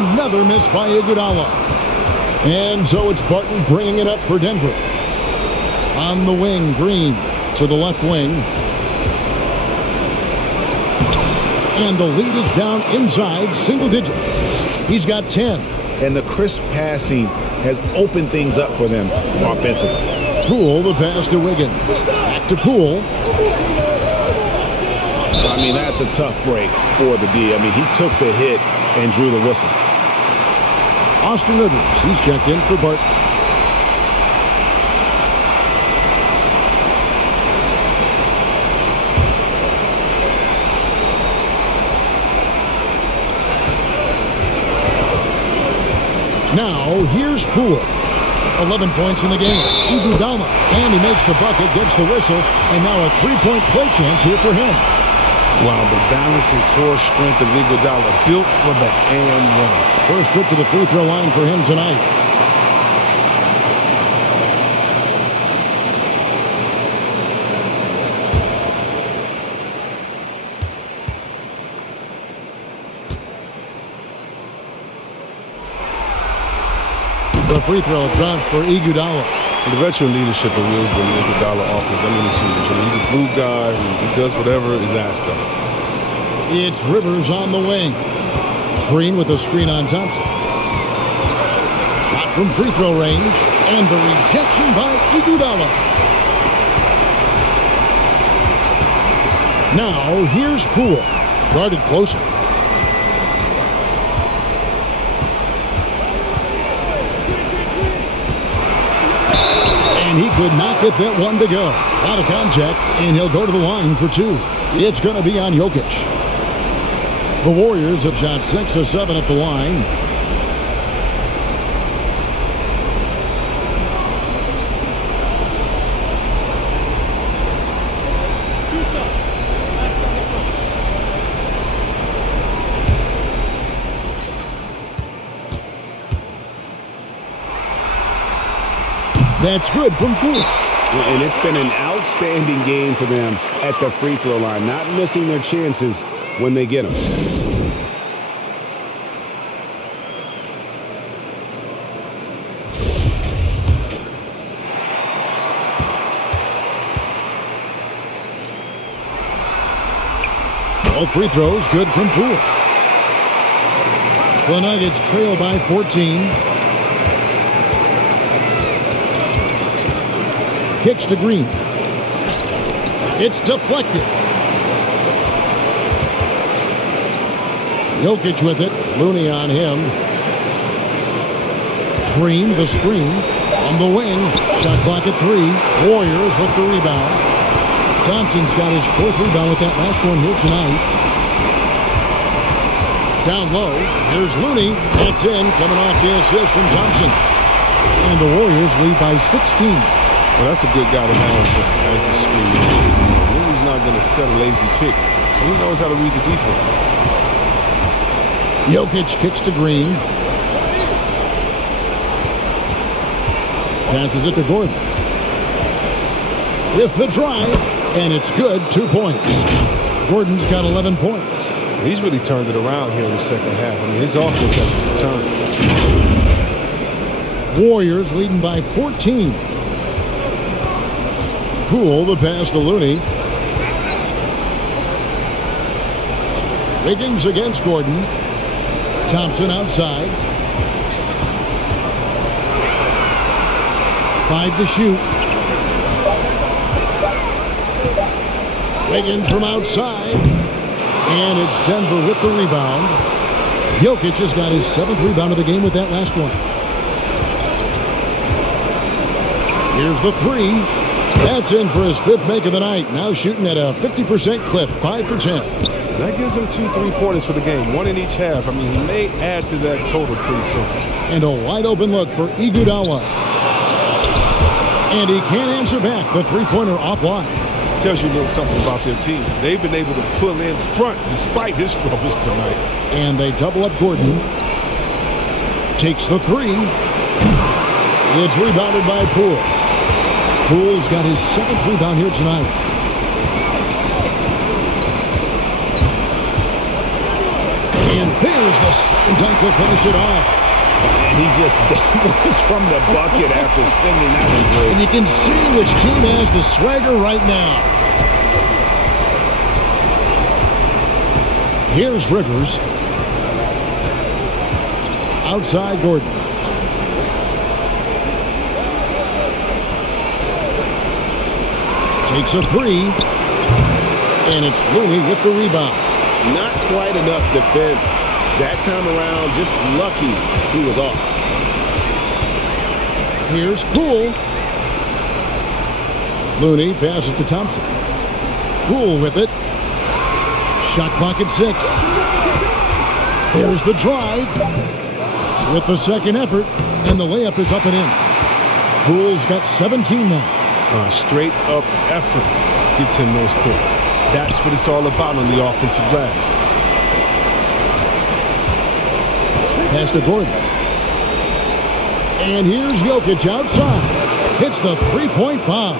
Another miss by Iguodala. And so it's Barton bringing it up for Denver. On the wing, Green to the left wing. And the lead is down inside single digits. He's got 10. And the crisp passing has opened things up for them offensively. Poole, the pass to Wiggins. Back to Poole. I mean, that's a tough break for the D. I mean, he took the hit and drew the whistle. Austin Rivers, he's checked in for Barton. Now, here's Poole. 11 points in the game. Iguodala, and he makes the bucket, gets the whistle, and now a three-point play chance here for him. Wow, the balance and core strength of Iguodala built for the and one. First trip to the free throw line for him tonight. The free throw drops for Iguodala. The veteran leadership and wisdom Iguodala offers, I mean, it's huge. I mean, he's a blue guy who does whatever is asked of him. It's Rivers on the wing. Green with a screen on Thompson. Shot from free throw range. And the rejection by Iguodala. Now, here's Poole. Guarded closer. And he could not get that one to go. Out of contact, and he'll go to the line for 2. It's going to be on Jokic. The Warriors have shot 6 of 7 at the line. That's good from Poole. And it's been an outstanding game for them at the free throw line, not missing their chances when they get them. All free throws good from Poole. The Nuggets trail by 14. Kicks to Green. It's deflected. Jokic with it. Looney on him. Green, the screen. On the wing. Shot clock at 3. Warriors with the rebound. Thompson's got his 4th rebound with that last one here tonight. Down low. Here's Looney. That's in. Coming off the assist from Thompson. And the Warriors lead by 16. Well, that's a good guy to have as the screen. He's not going to set a lazy pick. He knows how to read the defense. Jokic kicks to Green. Passes it to Gordon. With the drive, and it's good, 2 points. Gordon's got 11 points. He's really turned it around here in the second half. I mean, his offense has returned. Warriors leading by 14. Poole the pass to Looney. Wiggins against Gordon. Thompson outside. 5 to shoot. Wiggins from outside. And it's Denver with the rebound. Jokic has got his 7th rebound of the game with that last one. Here's the 3. That's in for his 5th make of the night. Now shooting at a 50% clip, 5 for 10. That gives him 2 3-pointers for the game, 1 in each half. I mean, he may add to that total pretty soon. And a wide open look for Iguodala. And he can't answer back. The 3-pointer offline. Tells you a little something about their team. They've been able to pull in front despite his troubles tonight. And they double up Gordon. Takes the 3. It's rebounded by Poole. Poole's got his 7th rebound here tonight. And there's the slam dunk to finish it off. And he just goes from the bucket after sending that one through. And you can see which team has the swagger right now. Here's Rivers. Outside Gordon. Takes a 3. And it's Looney with the rebound. Not quite enough defense. That time around, just lucky he was off. Here's Poole. Looney passes to Thompson. Poole with it. Shot clock at 6. There's the drive. With the second effort, and the layup is up and in. Poole's got 17 now. Straight up effort gets him those points. That's what it's all about on the offensive glass. Pass to Gordon. And here's Jokic outside. Hits the 3-point bomb.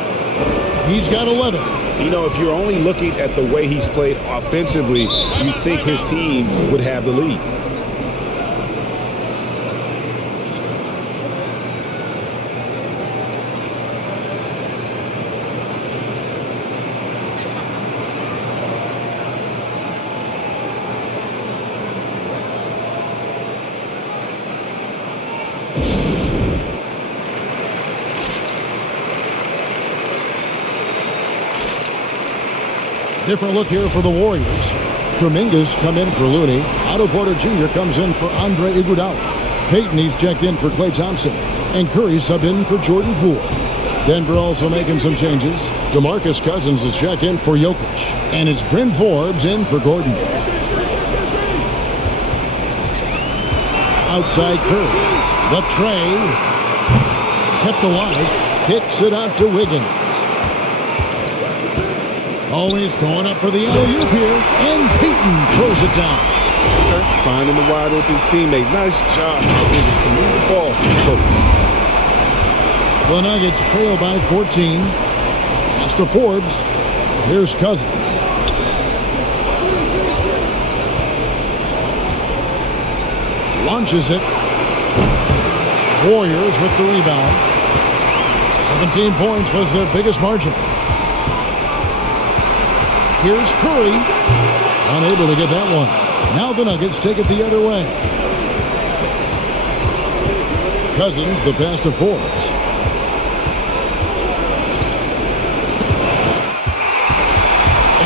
He's got 11. You know, if you're only looking at the way he's played offensively, you'd think his team would have the lead. Different look here for the Warriors. Dominguez come in for Looney. Otto Porter Jr. comes in for Andre Iguodala. Payton, he's checked in for Klay Thompson. And Curry subbed in for Jordan Poole. Denver also making some changes. DeMarcus Cousins is checked in for Jokic. And it's Bryn Forbes in for Gordon. Outside Curry. The tray. Kept alive. Kicks it out to Wiggins. Always going up for the alley-oop here. And Payton throws it down. Finding the wide open teammate. Nice job. Wiggins to move the ball from purpose. The Nuggets trail by 14. Pass to Forbes. Here's Cousins. Launches it. Warriors with the rebound. 17 points was their biggest margin. Here's Curry. Unable to get that one. Now the Nuggets take it the other way. Cousins, the pass to Forbes.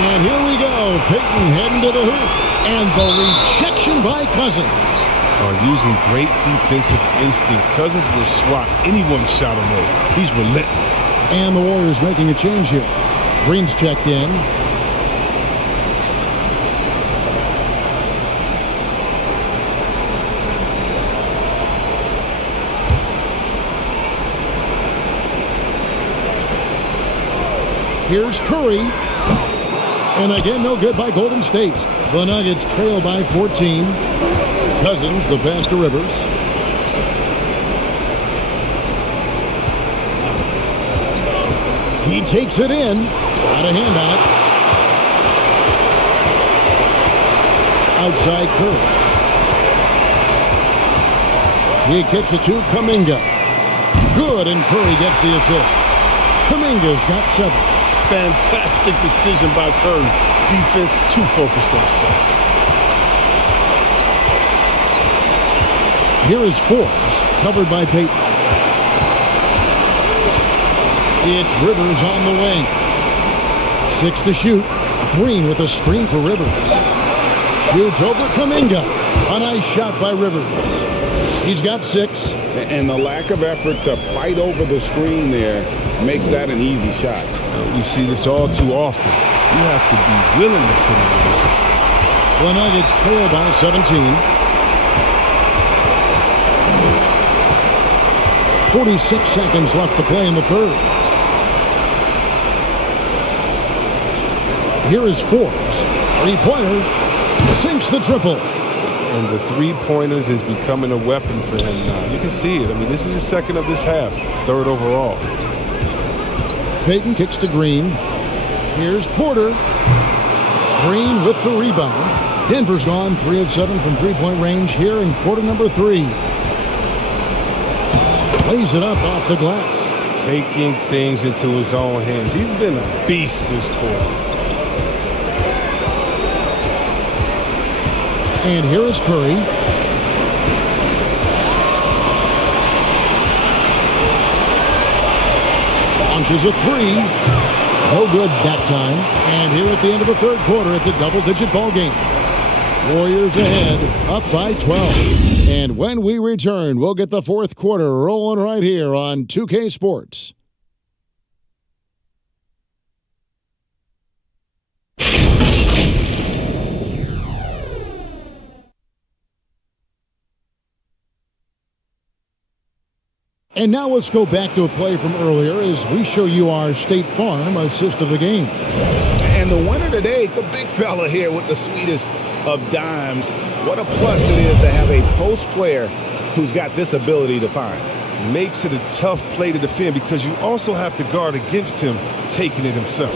And here we go. Payton heading to the hoop. And the rejection by Cousins. Using great defensive instincts. Cousins will swat anyone's shot away. He's relentless. And the Warriors making a change here. Green's checked in. Here's Curry. And again, no good by Golden State. The Nuggets trail by 14. Cousins, the pass to Rivers. He takes it in. Got a handout. Outside Curry. He kicks it to Kuminga. Good, and Curry gets the assist. Kuminga's got 7. Fantastic decision by Curry. Defense too focused on stuff. Here is Forbes, covered by Payton. It's Rivers on the wing. 6 to shoot. Green with a screen for Rivers. Shoots over Kuminga. A nice shot by Rivers. He's got 6. And the lack of effort to fight over the screen there makes that an easy shot. We see this all too often. You have to be willing to put it in. The Nuggets trail by 17. 46 seconds left to play in the third. Here is Forbes. Three-pointer. Sinks the triple. And the three-pointers is becoming a weapon for him now. You can see it. I mean, this is the second of this half. Third overall. Payton kicks to Green. Here's Porter. Green with the rebound. Denver's gone 3 of 7 from three-point range here in quarter number 3. Plays it up off the glass. Taking things into his own hands. He's been a beast this quarter. And here is Curry. Launches a 3. No good that time. And here at the end of the third quarter, it's a double-digit ball game. Warriors ahead, up by 12. And when we return, we'll get the fourth quarter rolling right here on 2K Sports. And now let's go back to a play from earlier as we show you our State Farm assist of the game. And the winner today, the big fella here with the sweetest of dimes. What a plus it is to have a post player who's got this ability to find. Makes it a tough play to defend because you also have to guard against him taking it himself.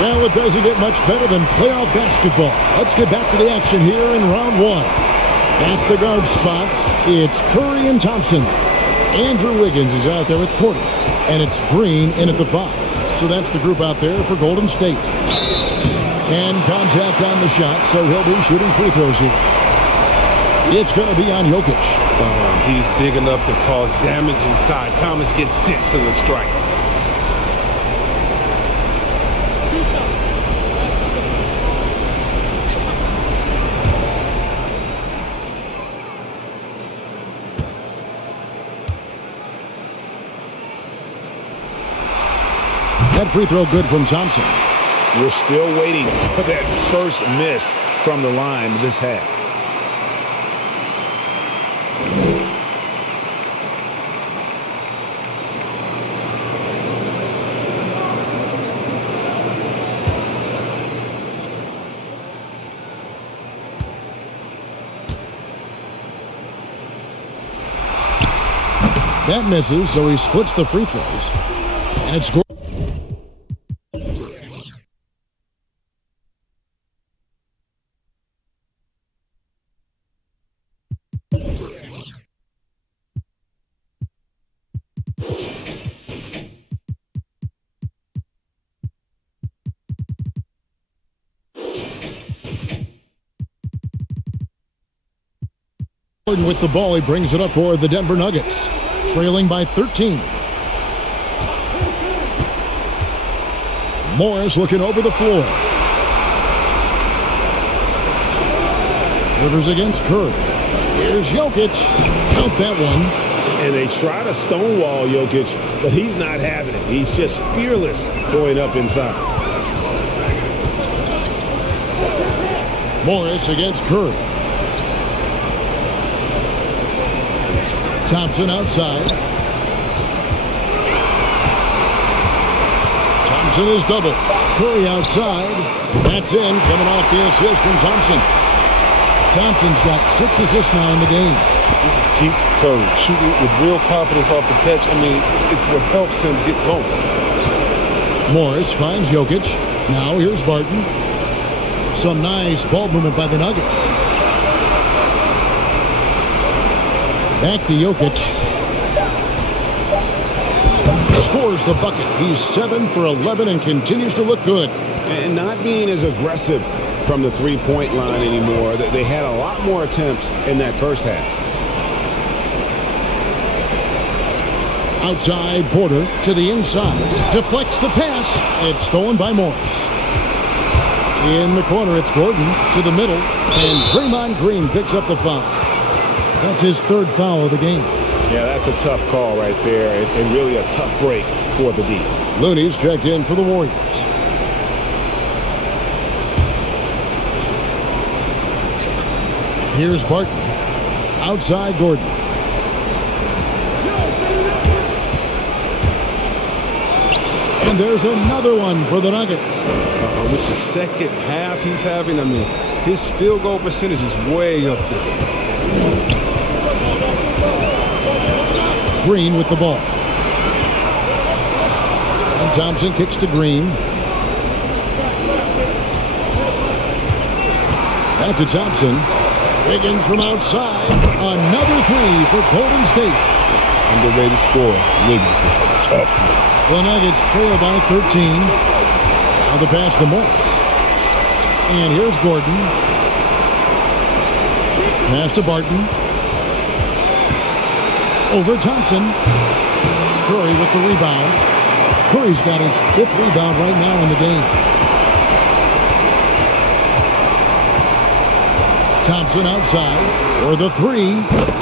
Well, it doesn't get much better than playoff basketball. Let's get back to the action here in round 1. At the guard spots, it's Curry and Thompson. Andrew Wiggins is out there with Porter. And it's Green in at the 5. So that's the group out there for Golden State. And contact on the shot, so he'll be shooting free throws here. It's going to be on Jokic. He's big enough to cause damage inside. Thomas gets sent to the strike. That free throw good from Thompson. We're still waiting for that first miss from the line this half. That misses, so he splits the free throws. And it's Gordon with the ball. He brings it up for the Denver Nuggets, trailing by 13. Morris looking over the floor. Rivers against Curry. Here's Jokic. Count that one. And they try to stonewall Jokic, but he's not having it. He's just fearless going up inside. Morris against Curry. Thompson outside. Thompson is double. Curry outside. That's in, coming off the assist from Thompson. Thompson's got 6 assists now in the game. This is keep Curry shooting with real confidence off the catch. I mean, it's what helps him get going. Morris finds Jokic. Now here's Barton. Some nice ball movement by the Nuggets. Back to Jokic. Scores the bucket. He's 7 for 11 and continues to look good. And not being as aggressive from the three-point line anymore. They had a lot more attempts in that first half. Outside, Porter to the inside. Deflects the pass. It's stolen by Morris. In the corner, it's Gordon to the middle. And Draymond Green picks up the foul. That's his 3rd foul of the game. Yeah, that's a tough call right there, and really a tough break for the D. Looney's checked in for the Warriors. Here's Barton. Outside, Gordon. And there's another one for the Nuggets. With the second half he's having, I mean, his field goal percentage is way up there. Green with the ball. And Thompson kicks to Green. Back to Thompson. Wiggins from outside. Another 3 for Golden State. Underrated score. Wiggins, tough. The Nuggets trail by 13. Now the pass to Morris. And here's Gordon. Pass to Barton. Over Thompson. Curry with the rebound. Curry's got his 5th rebound right now in the game. Thompson outside for the 3.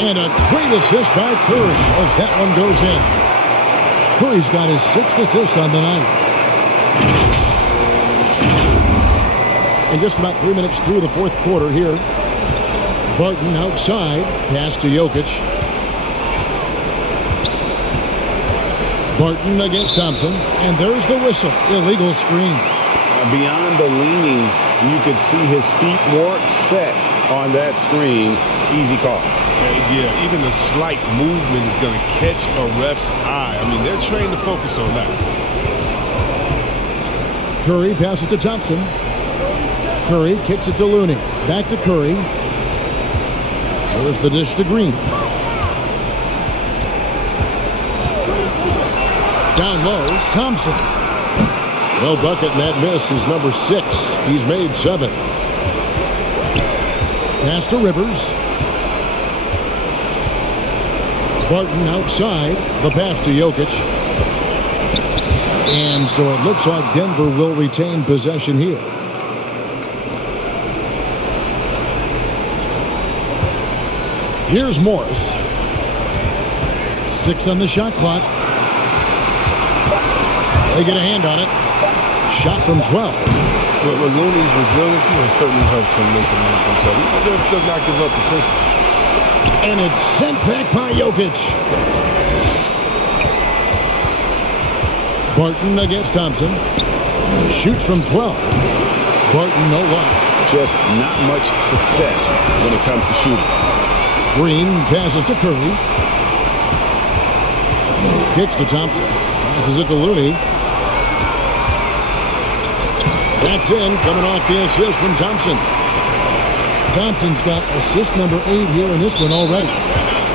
And a great assist by Curry as that one goes in. Curry's got his 6th assist on the night. And just about 3 minutes through the 4th quarter here. Barton outside. Pass to Jokic. Barton against Thompson. And there's the whistle. Illegal screen. Beyond the leaning, you could see his feet more set on that screen. Easy call. Yeah, even the slight movement is going to catch a ref's eye. I mean, they're trained to focus on that. Curry passes to Thompson. Curry kicks it to Looney. Back to Curry. There's the dish to Green. Down low, Thompson. No bucket, and that miss is number 6. He's made 7. Pass to Rivers. Barton outside. The pass to Jokic. And so it looks like Denver will retain possession here. Here's Morris. 6 on the shot clock. They get a hand on it. Shot from 12. But Looney's resiliency has certainly helped him make a name for himself. He just does not give up defensively. And it's sent back by Jokic. Barton against Thompson. Shoots from 12. Barton, no luck. Just not much success when it comes to shooting. Green passes to Curry. Kicks to Thompson. Passes it to Looney. That's in, coming off the assist from Thompson. Thompson's got assist number 8 here in this one already.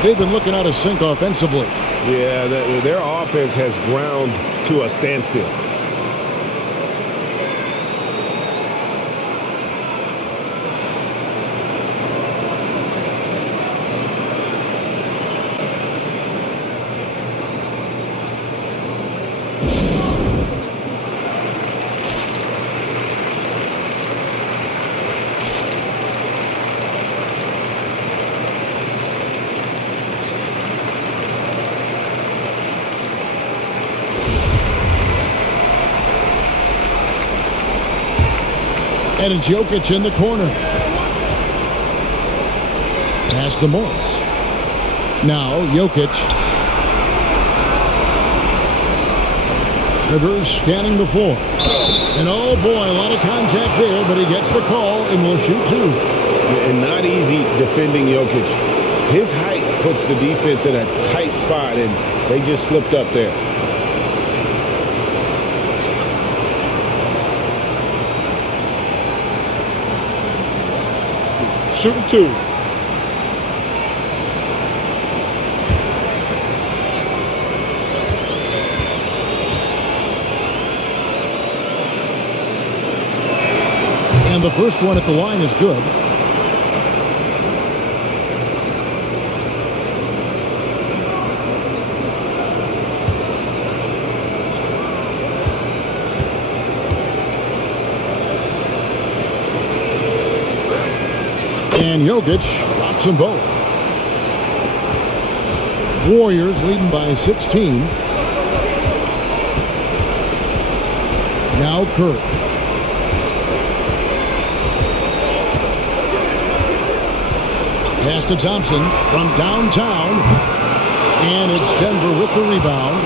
They've been looking out of sync offensively. Yeah, their offense has ground to a standstill. And it's Jokic in the corner. Pass to Morris. Now Jokic. Rivers scanning the floor. And oh boy, a lot of contact there, but he gets the call and will shoot two. And not easy defending Jokic. His height puts the defense in a tight spot, and they just slipped up there. Shooting two. And the first one at the line is good. And Jokic drops them both. Warriors leading by 16. Now Curry. Pass to Thompson from downtown. And it's Denver with the rebound.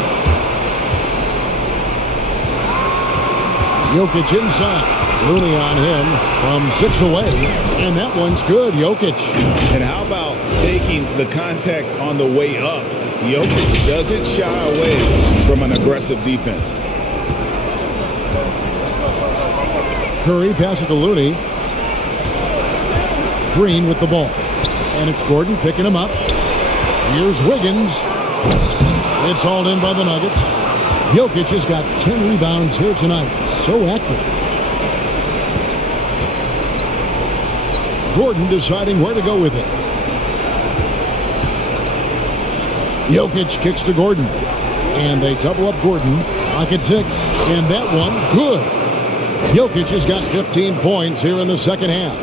Jokic inside. Looney on him from 6 away. And that one's good, Jokic. And how about taking the contact on the way up? Jokic doesn't shy away from an aggressive defense. Curry passes to Looney. Green with the ball. And it's Gordon picking him up. Here's Wiggins. It's hauled in by the Nuggets. Jokic has got 10 rebounds here tonight. So active. Gordon deciding where to go with it. Jokic kicks to Gordon. And they double up Gordon. Lock at 6. And that one, good. Jokic has got 15 points here in the second half.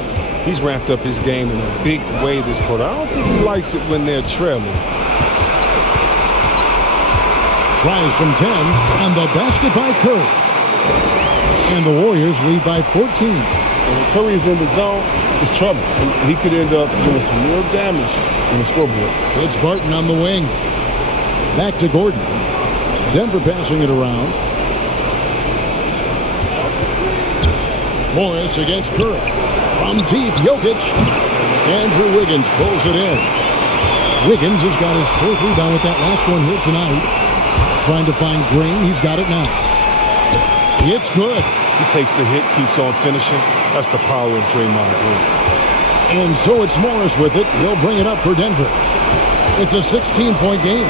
He's ramped up his game in a big way this quarter. I don't think he likes it when they're trailing. Tries from 10, and the basket by Curry. And the Warriors lead by 14. And when Curry's in the zone, it's trouble. And he could end up doing some real damage on the scoreboard. It's Barton on the wing. Back to Gordon. Denver passing it around. Morris against Curry. From deep, Jokic. Andrew Wiggins pulls it in. Wiggins has got his 4th rebound with that last one here tonight. Trying to find Green. He's got it now. It's good. He takes the hit, keeps on finishing. That's the power of Draymond Green. And so it's Morris with it. He'll bring it up for Denver. It's a 16-point game.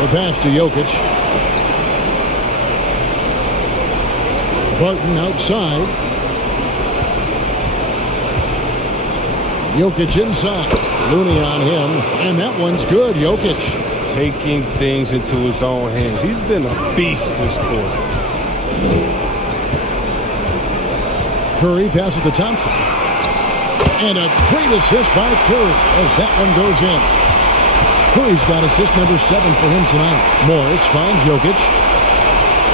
The pass to Jokic. Barton outside. Jokic inside. Looney on him. And that one's good. Jokic. Taking things into his own hands. He's been a beast this quarter. Curry passes to Thompson. And a great assist by Curry as that one goes in. Curry's got assist number 7 for him tonight. Morris finds Jokic.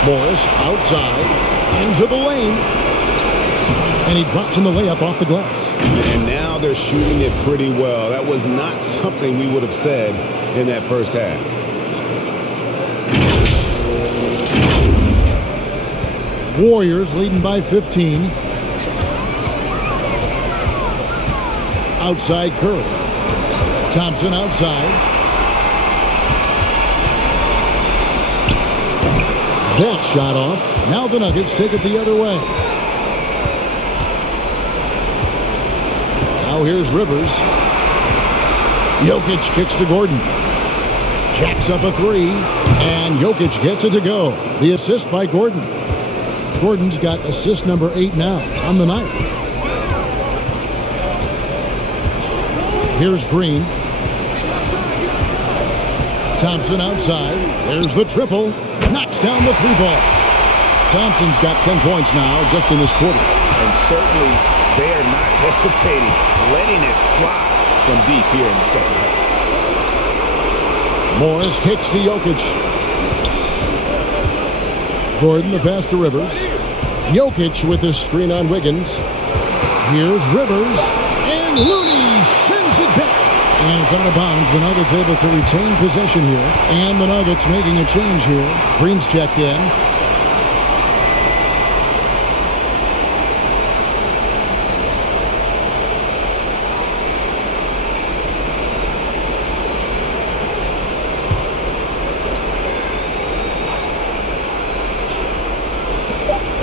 Morris outside. Into the lane. And he drops in the layup off the glass. And now they're shooting it pretty well. That was not something we would have said in that first half. Warriors leading by 15. Outside Curry. Thompson outside. That shot off. Now the Nuggets take it the other way. Now here's Rivers. Jokic kicks to Gordon. Jacks up a 3. And Jokic gets it to go. The assist by Gordon. Gordon's got assist number 8 now on the night. Here's Green. Thompson outside. There's the triple. Knocks down the 3-ball. Thompson's got 10 points now just in this quarter. And certainly they are not hesitating, letting it fly from deep here in the second half. Morris kicks to Jokic. Gordon the pass to Rivers. Jokic with his screen on Wiggins. Here's Rivers. And Looney sends it back. And it's out of bounds. The Nuggets able to retain possession here. And the Nuggets making a change here. Green's checked in.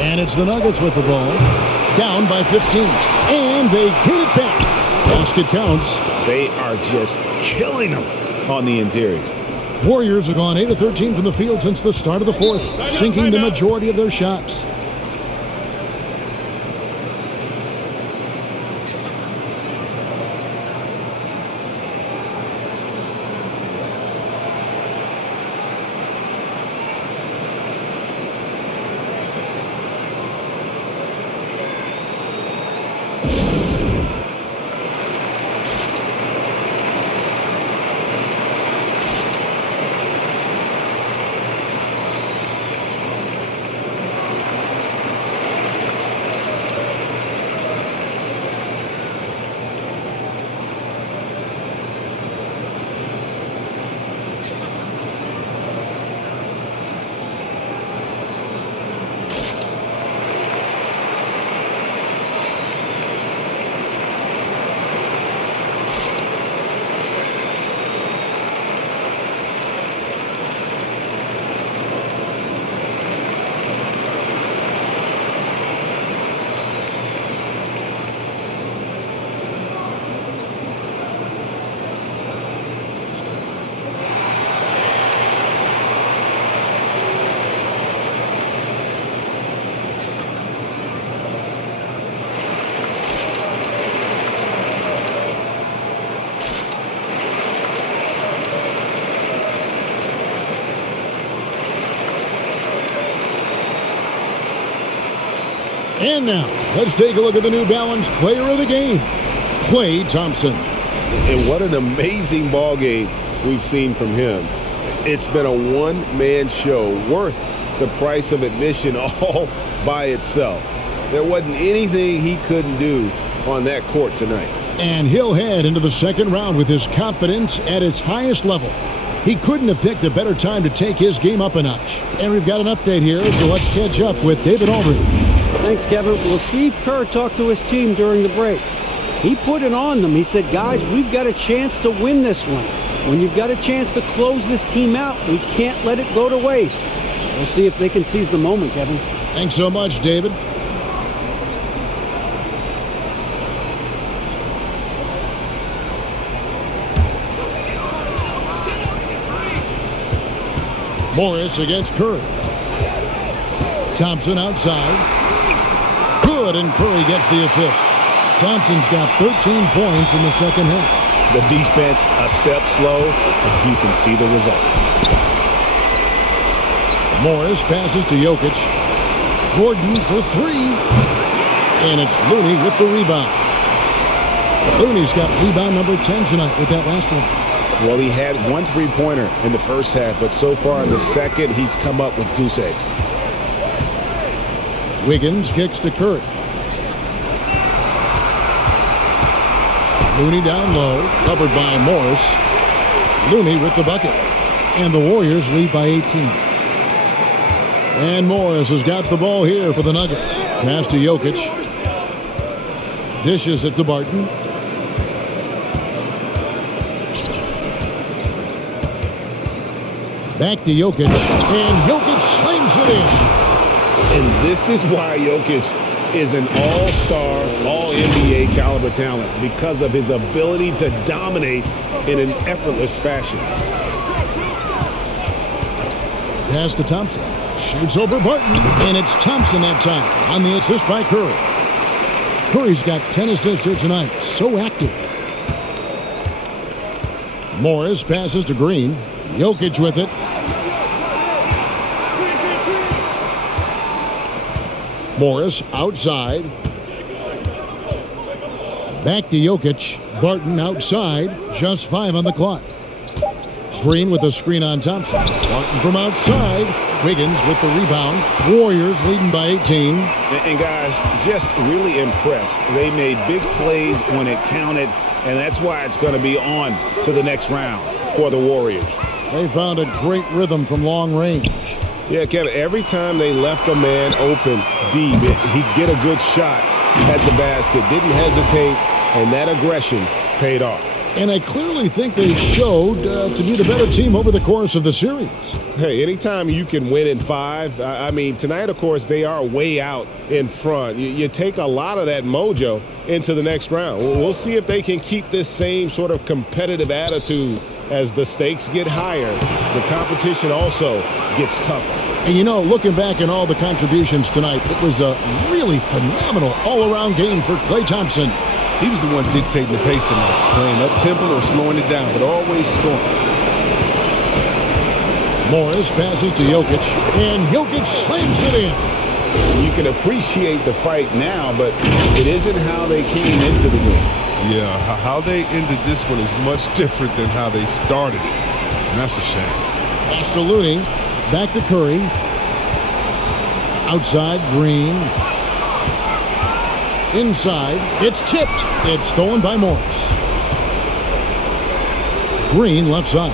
And it's the Nuggets with the ball. Down by 15. And they get it back. Basket counts. They are just killing them on the interior. Warriors have gone 8 of 13 from the field since the start of the fourth, sinking the majority of their shots. And now, let's take a look at the New Balance player of the game, Klay Thompson. And what an amazing ball game we've seen from him. It's been a one-man show worth the price of admission all by itself. There wasn't anything he couldn't do on that court tonight. And he'll head into the second round with his confidence at its highest level. He couldn't have picked a better time to take his game up a notch. And we've got an update here, so let's catch up with David Aldridge. Thanks, Kevin. Well, Steve Kerr talked to his team during the break. He put it on them. He said, guys, we've got a chance to win this one. When you've got a chance to close this team out, we can't let it go to waste. We'll see if they can seize the moment, Kevin. Thanks so much, David. Morris against Curry. Thompson outside. Good, and Curry gets the assist. Thompson's got 13 points in the second half. The defense a step slow, and you can see the result. Morris passes to Jokic. Gordon for three. And it's Looney with the rebound. Looney's got rebound number 10 tonight with that last one. Well, he had one three-pointer in the first half, but so far in the second, he's come up with goose eggs. Wiggins kicks to Curry. Looney down low, covered by Morris. Looney with the bucket. And the Warriors lead by 18. And Morris has got the ball here for the Nuggets. Pass to Jokic. Dishes it to Barton. Back to Jokic. And Jokic slings it in. And this is why Jokic is an all-star, all-NBA caliber talent, because of his ability to dominate in an effortless fashion. Pass to Thompson. Shoots over Barton. And it's Thompson that time on the assist by Curry. Curry's got 10 assists here tonight. So active. Morris passes to Green. Jokic with it. Morris outside. Back to Jokic. Barton outside. Just 5 on the clock. Green with a screen on Thompson. Martin from outside. Wiggins with the rebound. Warriors leading by 18. And guys, just really impressed. They made big plays when it counted, and that's why it's going to be on to the next round for the Warriors. They found a great rhythm from long range. Yeah, Kevin, every time they left a man open deep, he'd get a good shot at the basket. Didn't hesitate, and that aggression paid off. And I clearly think they showed to be the better team over the course of the series. Hey, anytime you can win in 5, I mean, tonight, of course, they are way out in front. You take a lot of that mojo into the next round. We'll see if they can keep this same sort of competitive attitude as the stakes get higher. The competition also gets tougher. And you know, looking back at all the contributions tonight, it was a really phenomenal all-around game for Klay Thompson. He was the one dictating the pace tonight, playing up-tempo or slowing it down, but always scoring. Morris passes to Jokic, and Jokic slams it in. You can appreciate the fight now, but it isn't how they came into the game. Yeah, how they ended this one is much different than how they started it, and that's a shame. Pass to Looney, back to Curry. Outside, Green. Inside, it's tipped. It's stolen by Morris. Green left side.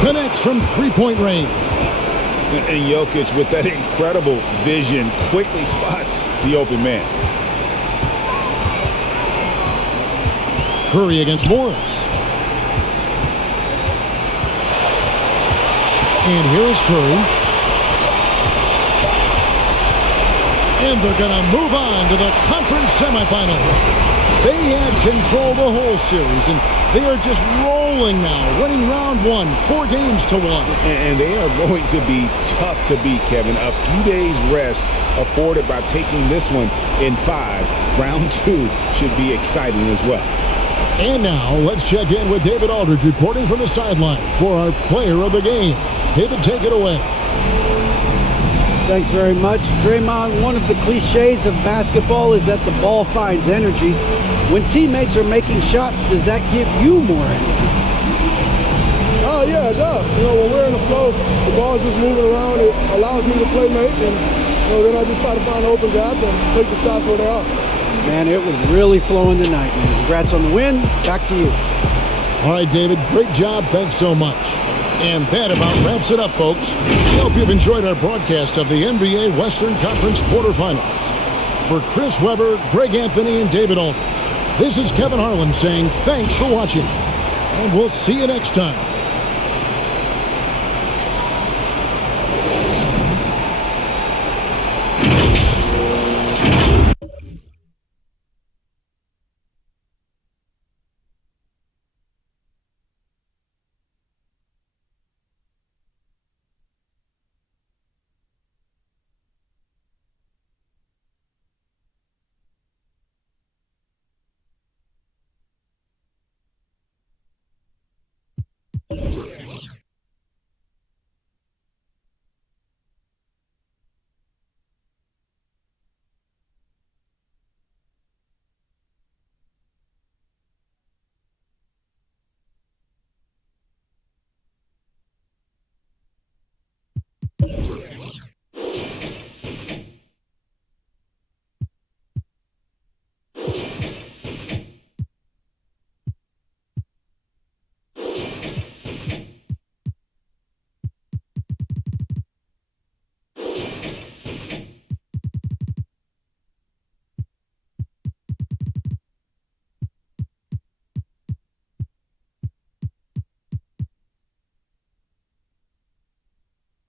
Connects from three-point range. And Jokic, with that incredible vision, quickly spots the open man. Curry against Morris. And here's Curry. And they're going to move on to the conference semifinals. They had control the whole series, and they are just rolling now, winning round 1, 4 games to 1. And they are going to be tough to beat, Kevin. A few days rest afforded by taking this one in 5. Round 2 should be exciting as well. And now let's check in with David Aldridge reporting from the sideline for our player of the game. David, take it away. Thanks very much. Draymond, one of the cliches of basketball is that the ball finds energy. When teammates are making shots, does that give you more energy? Oh, yeah, it does. You know, when we're in the flow, the ball's just moving around. It allows me to play make, and then I just try to find an open gap and take the shots where they are. Man, it was really flowing tonight, man. Congrats on the win. Back to you. All right, David, great job. Thanks so much. And that about wraps it up, folks. We hope you've enjoyed our broadcast of the NBA Western Conference quarterfinals. For Chris Webber, Greg Anthony, and David Aldridge, this is Kevin Harlan saying thanks for watching. And we'll see you next time.